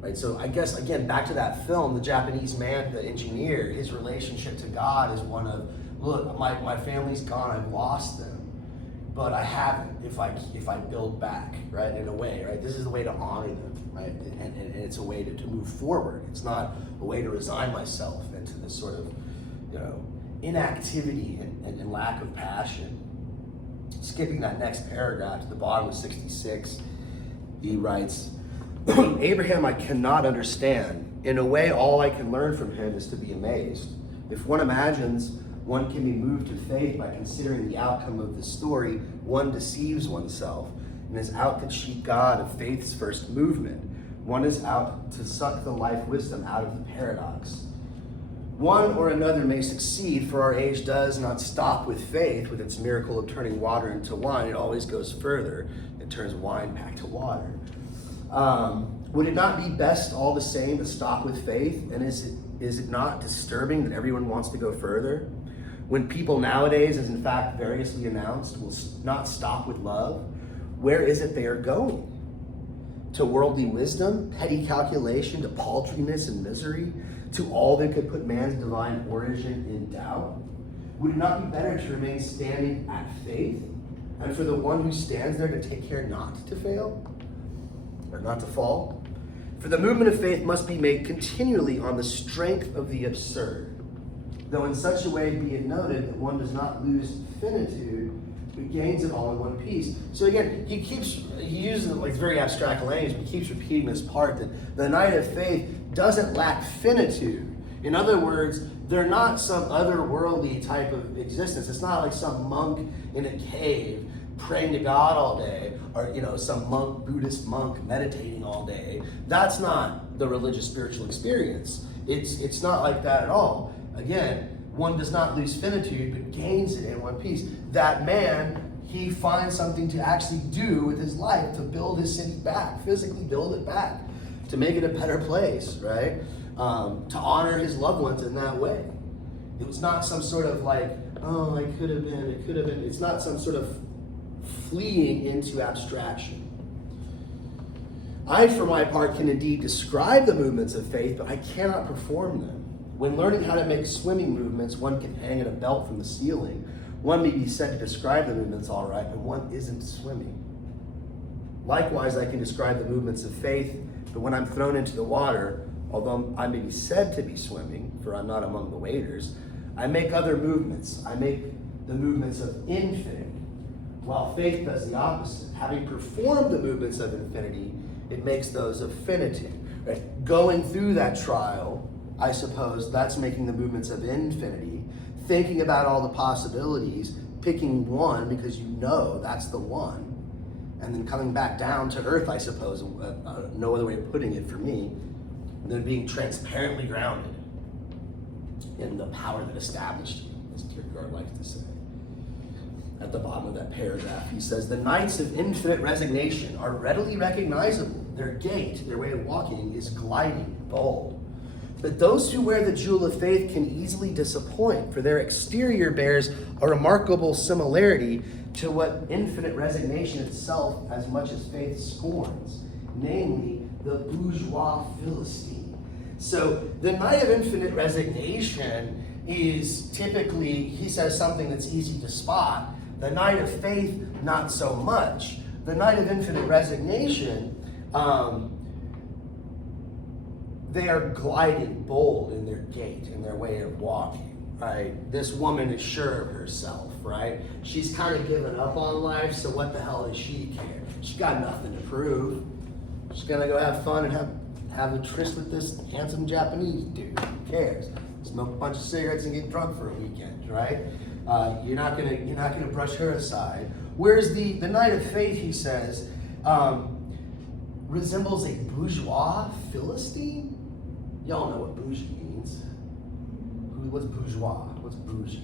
Right, so I guess, again, back to that film, the Japanese man, the engineer, his relationship to God is one of, look, my family's gone, I've lost them, but I haven't if I build back, right, in a way, right? This is the way to honor them, right? And it's a way to move forward. It's not a way to resign myself into this sort of, inactivity and lack of passion. Skipping that next paragraph to the bottom of 66, he writes, Abraham I cannot understand. In a way, all I can learn from him is to be amazed. If one imagines one can be moved to faith by considering the outcome of the story, one deceives oneself and is out to cheat God of faith's first movement. One is out to suck the life wisdom out of the paradox. One or another may succeed, for our age does not stop with faith, with its miracle of turning water into wine. It always goes further. It turns wine back to water. Would it not be best all the same to stop with faith? And is it not disturbing that everyone wants to go further? When people nowadays, as in fact variously announced, will not stop with love, where is it they are going? To worldly wisdom, petty calculation, to paltriness and misery, to all that could put man's divine origin in doubt? Would it not be better to remain standing at faith, and for the one who stands there to take care not to fail, or not to fall? For the movement of faith must be made continually on the strength of the absurd, though in such a way be it noted that one does not lose finitude, but gains it all in one piece. So again, he uses like very abstract language, but he keeps repeating this part that the knight of faith doesn't lack finitude. In other words, they're not some otherworldly type of existence. It's not like some monk in a cave praying to God all day, or some Buddhist monk meditating all day. That's not the religious spiritual experience. It's not like that at all. Again, one does not lose finitude, but gains it in one piece. That man, he finds something to actually do with his life to build his city back, physically build it back, to make it a better place, right? To honor his loved ones in that way. It was not some sort of like, oh, it could have been. It's not some sort of fleeing into abstraction. I, for my part, can indeed describe the movements of faith, but I cannot perform them. When learning how to make swimming movements, one can hang in a belt from the ceiling. One may be said to describe the movements all right, but one isn't swimming. Likewise, I can describe the movements of faith, but when I'm thrown into the water, although I may be said to be swimming, for I'm not among the waders, I make other movements. I make the movements of infinity, while faith does the opposite. Having performed the movements of infinity, it makes those of finitude. Right? Going through that trial, I suppose that's making the movements of infinity, thinking about all the possibilities, picking one because that's the one, and then coming back down to earth, I suppose, no other way of putting it for me, and then being transparently grounded in the power that established you, as Kierkegaard likes to say. At the bottom of that paragraph, he says, the knights of infinite resignation are readily recognizable. Their gait, their way of walking, is gliding, bold. But those who wear the jewel of faith can easily disappoint, for their exterior bears a remarkable similarity to what infinite resignation itself as much as faith scorns, namely the bourgeois Philistine. So the knight of infinite resignation is typically, he says something that's easy to spot. The knight of faith, not so much. The knight of infinite resignation, they are gliding bold in their gait, in their way of walking, right? This woman is sure of herself, right? She's kind of given up on life, so what the hell does she care? She's got nothing to prove. She's gonna go have fun and have a tryst with this handsome Japanese dude. Who cares? Smoke a bunch of cigarettes and get drunk for a weekend, right? You're not gonna brush her aside. Whereas the knight of faith, he says, resembles a bourgeois Philistine. Y'all know what bougie means. What's bourgeois? What's bougie?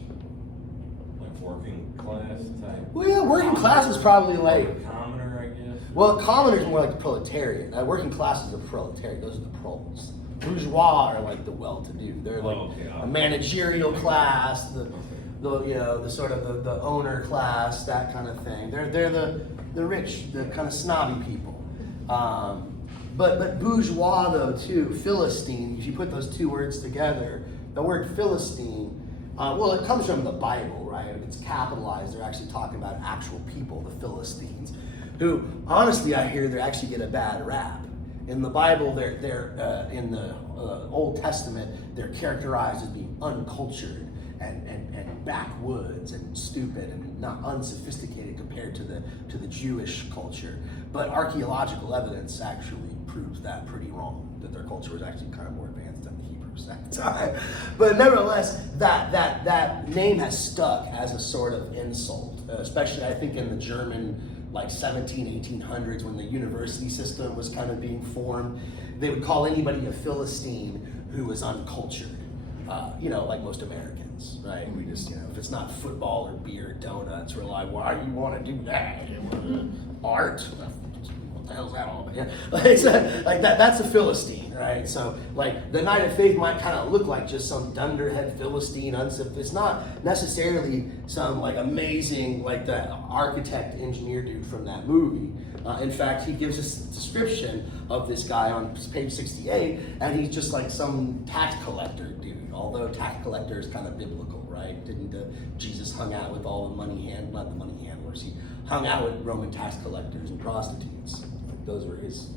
Like working class type. Well, yeah, working class is probably like commoner, I guess. Well, commoner is more like the proletariat. Working class is the proletariat. Those are the proles. Bourgeois are like the well-to-do. They're like a managerial class. the sort of the owner class, that kind of thing. They're the rich, the kind of snobby people. But bourgeois though too, Philistine, if you put those two words together, the word Philistine, well, it comes from the Bible, right? It's capitalized. They're actually talking about actual people, the Philistines, who honestly I hear they actually get a bad rap. In the Bible, they're in the Old Testament, they're characterized as being uncultured and backwoods and stupid and not unsophisticated compared to the Jewish culture. But archaeological evidence actually proves that pretty wrong, that their culture was actually kind of more advanced than the Hebrews at the time. But nevertheless, that name has stuck as a sort of insult, especially I think in the German like 1800s when the university system was kind of being formed. They would call anybody a Philistine who was uncultured, like most Americans, right? We just, if it's not football or beer or donuts, we're like, why do you want to do that? Art? What the hell's that all about? Like that's a Philistine, right? So like the Knight of Faith might kind of look like just some dunderhead Philistine, it's not necessarily some like amazing, like the architect engineer dude from that movie. In fact, he gives us a description of this guy on page 68, and he's just like some tax collector dude, although tax collector is kind of biblical, right? Didn't Jesus hung out with all the not the money handlers, he hung out with Roman tax collectors and prostitutes. Those were his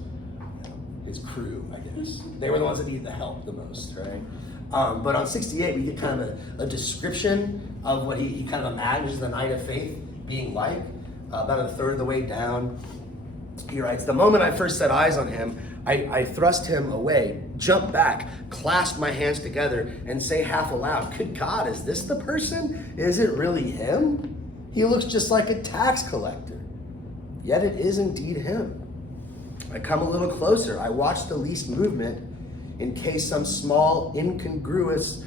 crew, I guess. They were the ones that needed the help the most, right? But on 68, we get kind of a description of what he kind of imagines the Knight of Faith being like. About a third of the way down, he writes, "The moment I first set eyes on him, I thrust him away, jump back, clasp my hands together, and say half aloud, 'Good God, is this the person? Is it really him? He looks just like a tax collector. Yet it is indeed him. I come a little closer. I watch the least movement in case some small, incongruous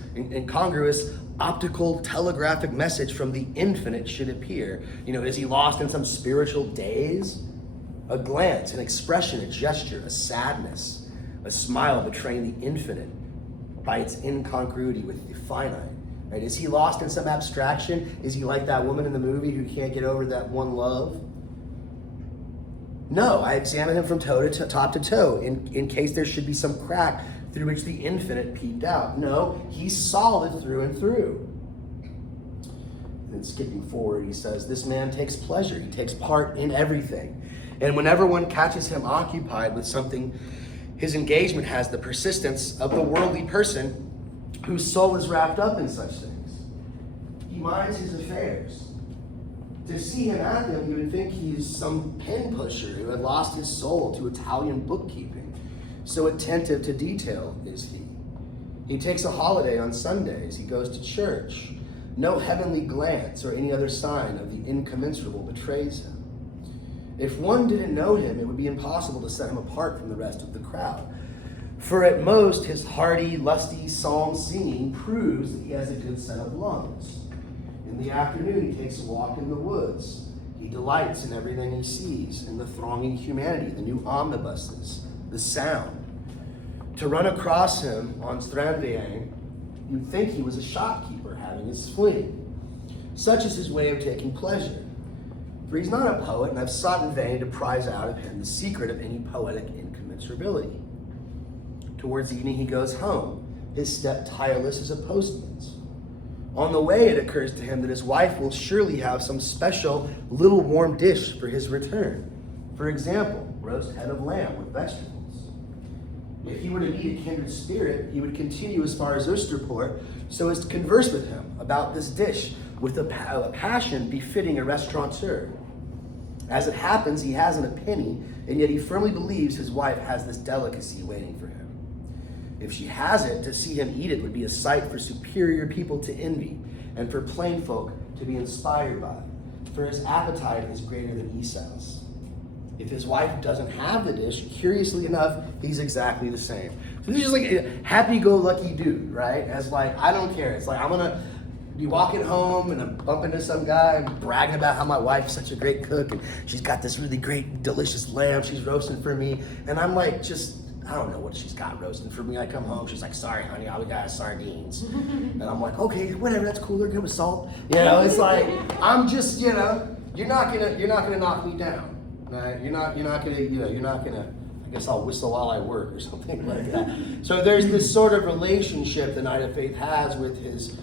optical telegraphic message from the infinite should appear. Is he lost in some spiritual daze? A glance, an expression, a gesture, a sadness, a smile betraying the infinite by its incongruity with the finite. Right? Is he lost in some abstraction? Is he like that woman in the movie who can't get over that one love? No, I examine him from top to toe in case there should be some crack through which the infinite peeped out. No, he's solid through and through." And skipping forward, he says, "This man takes pleasure. He takes part in everything. And whenever one catches him occupied with something, his engagement has the persistence of the worldly person whose soul is wrapped up in such things. He minds his affairs. To see him at them, you would think he's some pen pusher who had lost his soul to Italian bookkeeping. So attentive to detail is he. He takes a holiday on Sundays. He goes to church. No heavenly glance or any other sign of the incommensurable betrays him. If one didn't know him, it would be impossible to set him apart from the rest of the crowd. For at most, his hearty, lusty psalm singing proves that he has a good set of lungs. In the afternoon, he takes a walk in the woods. He delights in everything he sees, in the thronging humanity, the new omnibuses, the sound. To run across him on Trembling, you'd think he was a shopkeeper having his fling. Such is his way of taking pleasure. For he's not a poet, and I've sought in vain to prize out of him the secret of any poetic incommensurability. Towards evening, he goes home, his step tireless as a postman's. On the way, it occurs to him that his wife will surely have some special little warm dish for his return. For example, roast head of lamb with vegetables. If he were to meet a kindred spirit, he would continue as far as Osterpoort so as to converse with him about this dish with a passion befitting a restaurateur. As it happens, he hasn't a penny, and yet he firmly believes his wife has this delicacy waiting for him. If she has it, to see him eat it would be a sight for superior people to envy, and for plain folk to be inspired by, for his appetite is greater than Esau's. If his wife doesn't have the dish, curiously enough, he's exactly the same. So this is just like a happy-go-lucky dude, right? As like, I don't care. It's like, I'm gonna be walking home and I'm bumping into some guy and bragging about how my wife's such a great cook and she's got this really great, delicious lamb she's roasting for me. And I'm like, just I don't know what she's got roasting for me. I come home, she's like, sorry, honey, all we got is sardines. And I'm like, okay, whatever, that's cool. They're good with salt. You know, it's like, I'm just, you know, you're not gonna knock me down. Right? You're not gonna, I guess I'll whistle while I work or something like that. So there's this sort of relationship the Knight of Faith has with his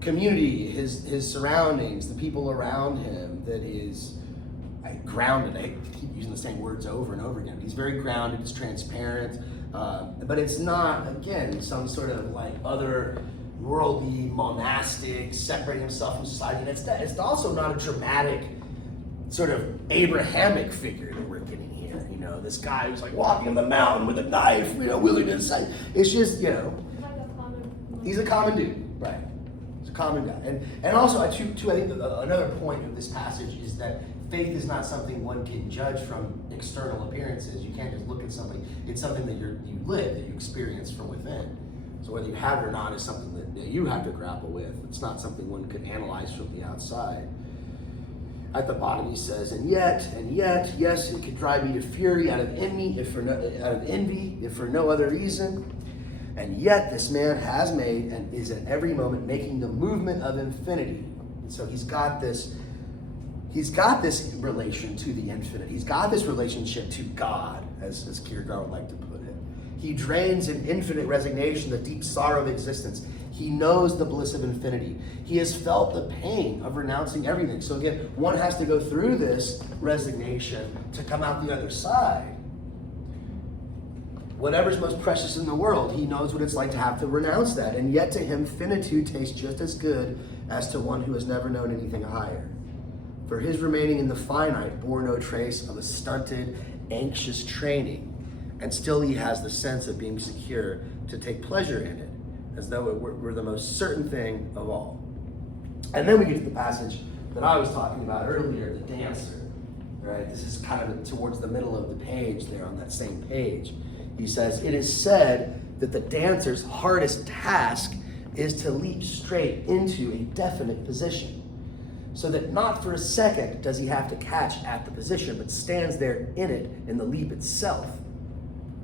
community, his surroundings, the people around him, that is grounded. I keep using the same words over and over again. He's very grounded, it's transparent, but it's not, again, some sort of like other worldly, monastic, separating himself from society. And it's also not a dramatic sort of Abrahamic figure that we're getting here. You know, this guy who's like walking on the mountain with a knife, you know, willing to say. It's just, you know, he's a common dude, right? He's a common guy. And also, I think another point of this passage is that faith is not something one can judge from external appearances. You can't just look at somebody. It's something that you live, that you experience from within. So whether you have it or not is something that you have to grapple with. It's not something one could analyze from the outside. At the bottom he says, and yet, yes, it could drive me to fury out of envy, if for no other reason. And yet this man has made and is at every moment making the movement of infinity. And so he's got this relation to the infinite. He's got this relationship to God, as Kierkegaard would like to put it. He drains in infinite resignation the deep sorrow of existence. He knows the bliss of infinity. He has felt the pain of renouncing everything. So again, one has to go through this resignation to come out the other side. Whatever's most precious in the world, he knows what it's like to have to renounce that. And yet to him, finitude tastes just as good as to one who has never known anything higher. For his remaining in the finite bore no trace of a stunted, anxious training. And still he has the sense of being secure to take pleasure in it, as though it were the most certain thing of all. And then we get to the passage that I was talking about earlier, the dancer, right? This is kind of towards the middle of the page there on that same page. He says, it is said that the dancer's hardest task is to leap straight into a definite position, so that not for a second does he have to catch at the position, but stands there in it, in the leap itself.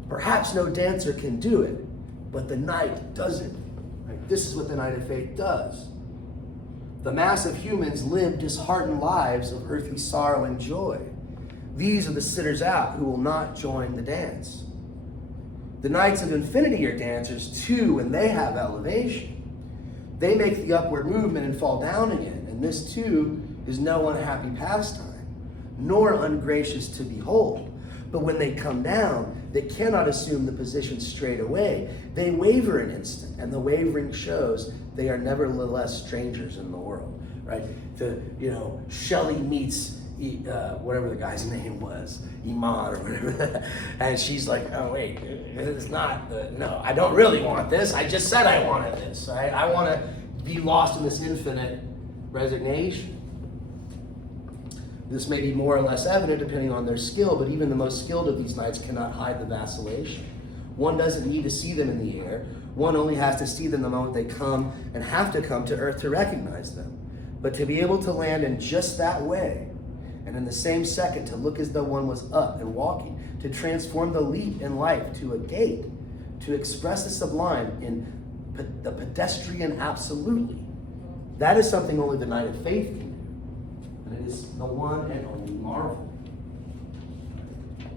Perhaps no dancer can do it, but the knight does it. Right? This is what the Knight of Faith does. The mass of humans live disheartened lives of earthly sorrow and joy. These are the sitters out who will not join the dance. The Knights of Infinity are dancers too, and they have elevation. They make the upward movement and fall down again, and this too is no unhappy pastime, nor ungracious to behold. But when they come down, they cannot assume the position straight away. They waver an instant, and the wavering shows they are nevertheless strangers in the world, right? Shelley meets whatever the guy's name was, Iman or whatever, and she's like, oh wait, it's not no, I don't really want this. I just said I wanted this, right? I want to be lost in this infinite resignation. This may be more or less evident depending on their skill, but even the most skilled of these knights cannot hide the vacillation. One doesn't need to see them in the air. One only has to see them the moment they come and have to come to earth to recognize them. But to be able to land in just that way, and in the same second to look as though one was up and walking, to transform the leap in life to a gait, to express the sublime in the pedestrian absolutely, that is something only the Knight of Faith can do. And it is the one and only marvel.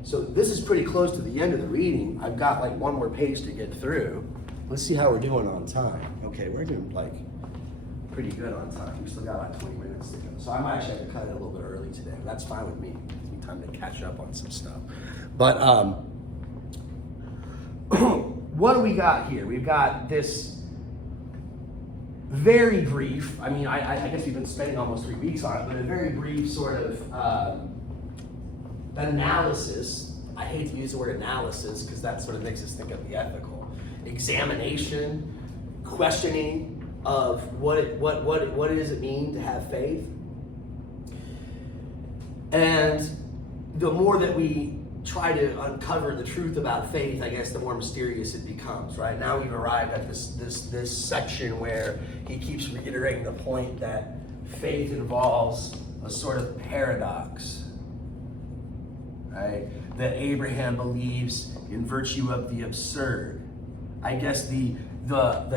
So this is pretty close to the end of the reading. I've got like one more page to get through. Let's see how we're doing on time. Okay, we're doing like pretty good on time. We still got like 20 minutes to go. So I might actually have to cut it a little bit early today. But that's fine with me. It gives me time to catch up on some stuff. But what do we got here? We've got this very brief, I guess we've been spending almost 3 weeks on it, but a very brief sort of analysis. I hate to use the word analysis because that sort of makes us think of the ethical. Examination, questioning of what does it mean to have faith? And the more that we try to uncover the truth about faith, I guess the more mysterious it becomes, right? Now we've arrived at this section where he keeps reiterating the point that faith involves a sort of paradox. right? That Abraham believes in virtue of the absurd. I guess the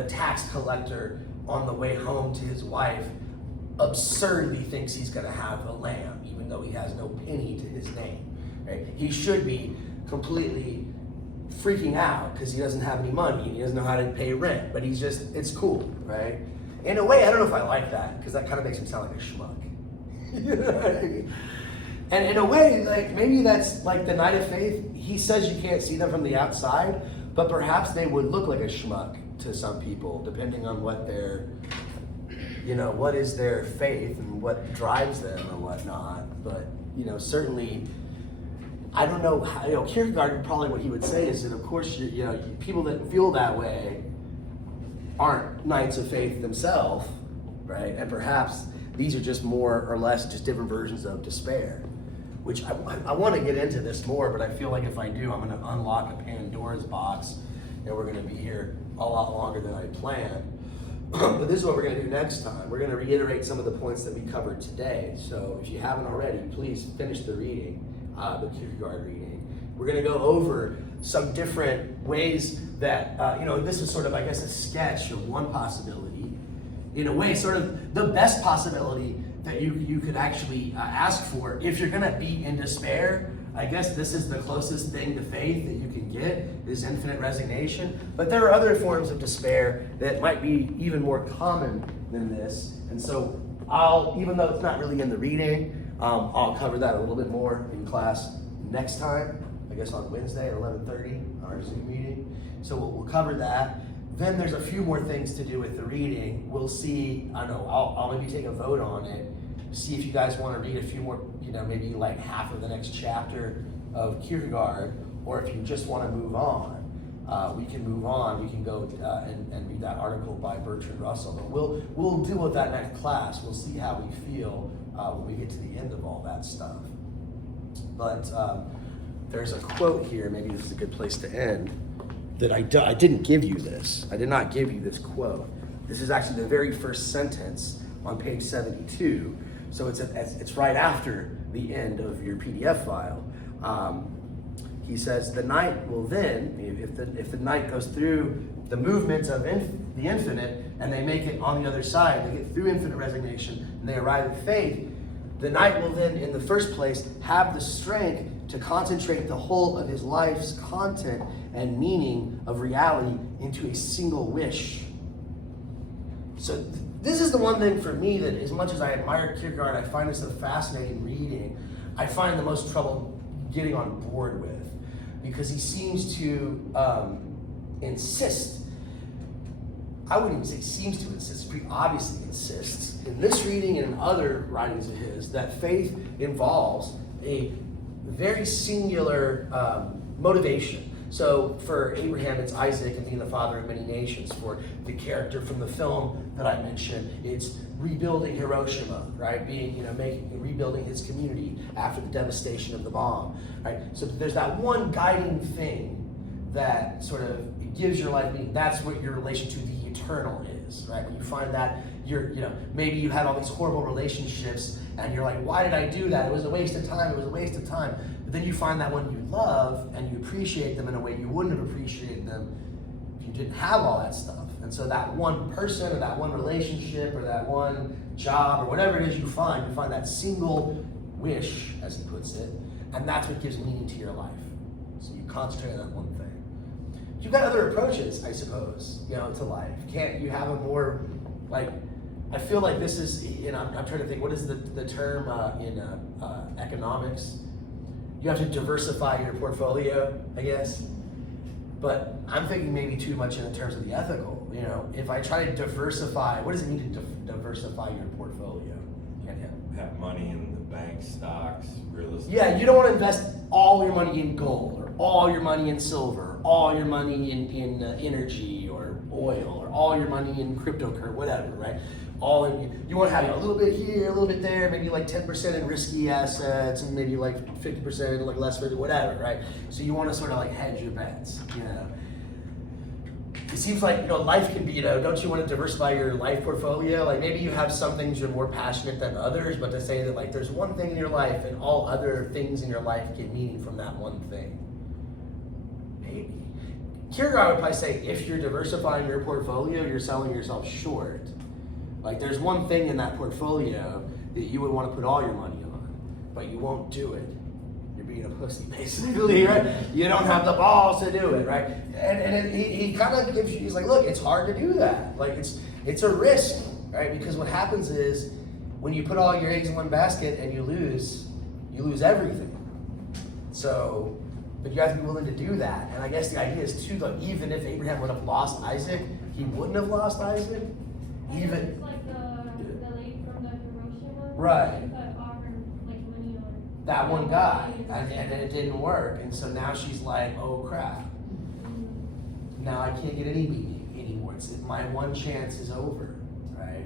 tax collector on the way home to his wife absurdly thinks he's going to have a lamb, even though he has no penny to his name. Right? He should be completely freaking out because he doesn't have any money and he doesn't know how to pay rent. But it's cool, right? In a way, I don't know if I like that because that kind of makes him sound like a schmuck. You know what I mean? And in a way, like maybe that's like the Knight of Faith. He says you can't see them from the outside, but perhaps they would look like a schmuck to some people, depending on what their, what is their faith and what drives them or whatnot. But, certainly, I don't know how, Kierkegaard, probably what he would say is that, of course, people that feel that way aren't Knights of Faith themselves, right? And perhaps these are just more or less just different versions of despair, which I want to get into this more, but I feel like if I do, I'm going to unlock a Pandora's box, and we're going to be here a lot longer than I planned. But this is what we're going to do next time. We're going to reiterate some of the points that we covered today. So if you haven't already, please finish the reading, the Kierkegaard reading. We're going to go over some different ways that, this is sort of, I guess, a sketch of one possibility. In a way, sort of the best possibility that you could actually ask for. If you're going to be in despair, I guess this is the closest thing to faith that you can get, is infinite resignation. But there are other forms of despair that might be even more common than this. And so even though it's not really in the reading, I'll cover that a little bit more in class next time, I guess on Wednesday at 11:30, our Zoom meeting. So we'll cover that. Then there's a few more things to do with the reading. We'll see, I'll maybe take a vote on it, see if you guys want to read a few more, maybe like half of the next chapter of Kierkegaard, or if you just want to move on. We can move on, we can go and read that article by Bertrand Russell. But we'll deal with that next class. We'll see how we feel when we get to the end of all that stuff. But there's a quote here, maybe this is a good place to end, that I didn't give you this. I did not give you this quote. This is actually the very first sentence on page 72. So it's right after the end of your PDF file. He says, the Knight will then, if the Knight goes through the movements of the infinite and they make it on the other side, they get through infinite resignation and they arrive at faith, the Knight will then, in the first place, have the strength to concentrate the whole of his life's content and meaning of reality into a single wish. So this is the one thing for me that, as much as I admire Kierkegaard, I find this a fascinating reading, I find the most trouble getting on board with, because he seems to insist, I wouldn't even say seems to insist, pretty obviously insists, in this reading and in other writings of his, that faith involves a very singular motivation. So for Abraham, it's Isaac and being the father of many nations. For the character from the film that I mentioned, it's rebuilding Hiroshima, right? Rebuilding his community after the devastation of the bomb, right? So there's that one guiding thing that sort of gives your life meaning. That's what your relation to the eternal is, right? When you find that maybe you had all these horrible relationships and you're like, why did I do that? It was a waste of time. It was a waste of time. But then you find that one you love and you appreciate them in a way you wouldn't have appreciated them if you didn't have all that stuff. And so that one person or that one relationship or that one job or whatever it is you find that single wish, as he puts it, and that's what gives meaning to your life. So you concentrate on that one thing. You've got other approaches, I suppose, to life. Can't you have a more, I feel like this is, I'm trying to think, what is the term in economics? You have to diversify your portfolio, I guess. But I'm thinking maybe too much in terms of the ethical. If I try to diversify, what does it mean to diversify your portfolio? Have money in the bank, stocks, real estate. Yeah, you don't want to invest all your money in gold, or all your money in silver, or all your money in energy or oil, or all your money in cryptocurrency, whatever, right? You want to have a little bit here, a little bit there, maybe like 10% in risky assets, and maybe like 50% less risky, whatever, right? So you want to sort of hedge your bets, it seems like, life can be, don't you want to diversify your life portfolio? Like maybe you have some things you're more passionate than others, but to say that like there's one thing in your life and all other things in your life get meaning from that one thing. Maybe. Kierkegaard would probably say if you're diversifying your portfolio, you're selling yourself short. Like there's one thing in that portfolio that you would want to put all your money on, but you won't do it. You're being a pussy, basically, right? You don't have the balls to do it, right? And he kind of gives you, he's like, look, it's hard to do that. Like it's a risk, right? Because what happens is when you put all your eggs in one basket and you lose everything. So, but you have to be willing to do that. And I guess the idea is too, like, even if Abraham would have lost Isaac, he wouldn't have lost Isaac. Even it's like the lady from the Hiroshima. Right. That offered like money on that one guy, and it didn't work. And so now she's like, oh crap. Now I can't get any meaning anymore. My one chance is over, right?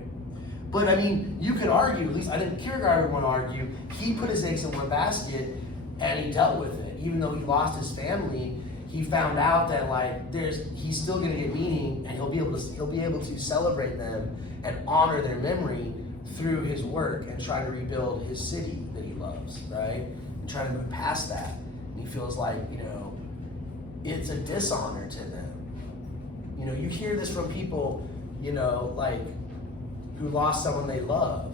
But I mean, you could argue, at least I think Kierkegaard would want to argue, he put his eggs in one basket and he dealt with it. Even though he lost his family, he found out that like he's still going to get meaning, and he'll be able to celebrate them and honor their memory through his work and try to rebuild his city that he loves, right? And try to move past that. And he feels like, it's a dishonor to them. You hear this from people, like who lost someone they love.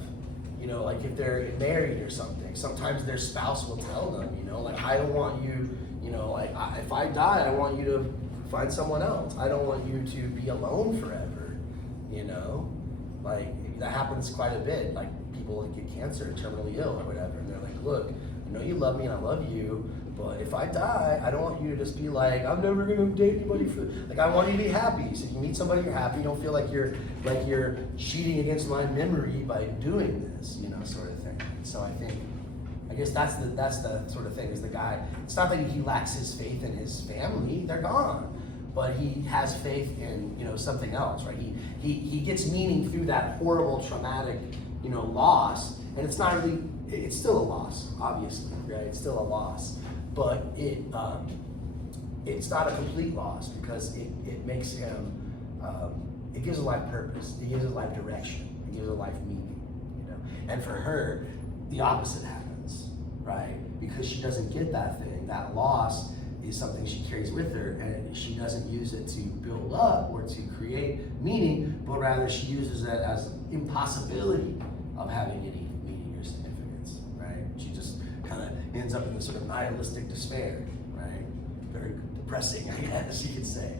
Like if they're married or something, sometimes their spouse will tell them, like I don't want you, if I die, I want you to find someone else. I don't want you to be alone forever, like that happens quite a bit. Like people get cancer, terminally ill or whatever, and they're like, look, I know you love me and I love you, but if I die, I don't want you to just be like, I'm never gonna date anybody like I want you to be happy. So if you meet somebody you're happy, you don't feel like you're cheating against my memory by doing this, sort of thing. So I guess that's the sort of thing is the guy, it's not that he lacks his faith in his family, they're gone. But he has faith in, something else, right? He gets meaning through that horrible, traumatic, loss. And it's not really, it's still a loss, obviously, right? It's still a loss. But it's not a complete loss because it makes him, it gives a life purpose. It gives a life direction. It gives a life meaning, And for her, the opposite happens, right? Because she doesn't get that thing. That loss is something she carries with her, and she doesn't use it to build up or to create meaning, but rather she uses it as impossibility of having any meaning or significance, right? She just kind of ends up in this sort of nihilistic despair, right? Very depressing, I guess you could say.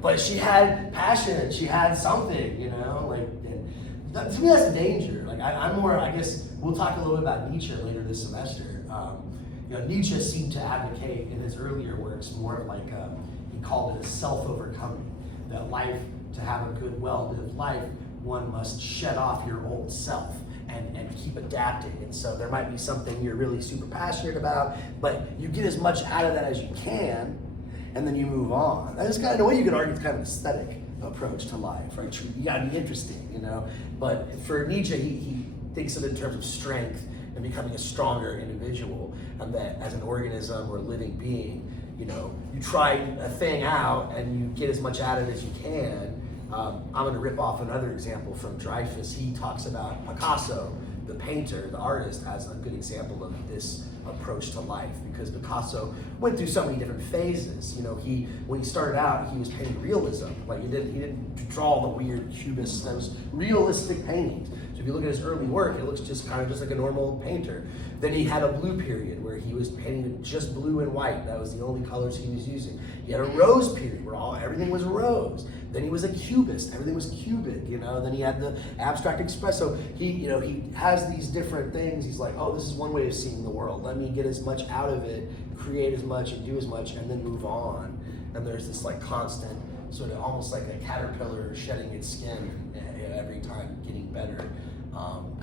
But she had passion, she had something, and to me that's a danger. Like I'm more, I guess, we'll talk a little bit about Nietzsche later this semester. Nietzsche seemed to advocate in his earlier works more of like, he called it a self-overcoming. That life, to have a good, well-lived life, one must shed off your old self and keep adapting. And so there might be something you're really super passionate about, but you get as much out of that as you can, and then you move on. That's kind of the way you could argue it's kind of an aesthetic approach to life, right? You gotta be interesting, But for Nietzsche, he thinks of it in terms of strength and becoming a stronger individual, and that as an organism or living being, you try a thing out and you get as much out of it as you can. I'm going to rip off another example from Dreyfus. He talks about Picasso, the painter, the artist, as a good example of this approach to life, because Picasso went through so many different phases. When he started out, he was painting realism. Like he didn't draw the weird cubist, those realistic paintings. So if you look at his early work, it looks just kind of just like a normal painter. Then he had a blue period where he was painting just blue and white. That was the only colors he was using. He had a rose period where everything was rose. Then he was a cubist. Everything was cubic, Then he had the abstract express. So he has these different things. He's like, oh, this is one way of seeing the world. Let me get as much out of it, create as much and do as much, and then move on. And there's this like constant sort of almost like a caterpillar shedding its skin every time, getting better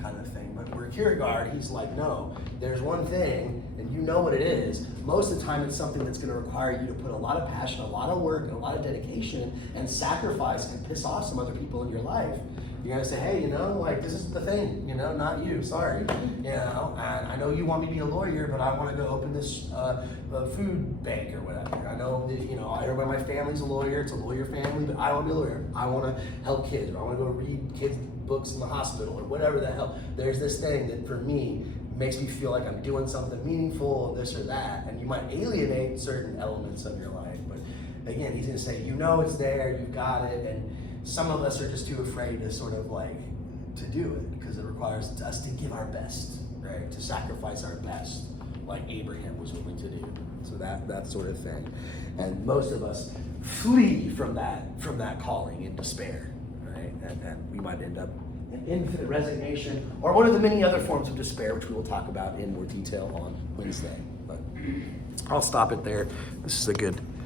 kind of thing. But where Kierkegaard, he's like, no, there's one thing, and you know what it is. Most of the time it's something that's going to require you to put a lot of passion, a lot of work, and a lot of dedication, and sacrifice, and piss off some other people in your life. You're gonna say, hey, you know, like this is the thing, you know, not you, sorry. You know, and I know you want me to be a lawyer, but I want to go open this food bank or whatever. I know that, you know, everybody in my family's a lawyer, it's a lawyer family, but I want to be a lawyer. I want to help kids, or I want to go read kids' books in the hospital, or whatever the hell. There's this thing that for me makes me feel like I'm doing something meaningful, or this or that, and you might alienate certain elements of your life, but again, he's gonna say, you know it's there, you've got it, and some of us are just too afraid to sort of like, to do it, because it requires us to give our best, right? To sacrifice our best, like Abraham was willing to do. So that sort of thing. And most of us flee from that calling in despair, right? And we might end up in infinite resignation, or one of the many other forms of despair, which we will talk about in more detail on Wednesday. But I'll stop it there. This is a good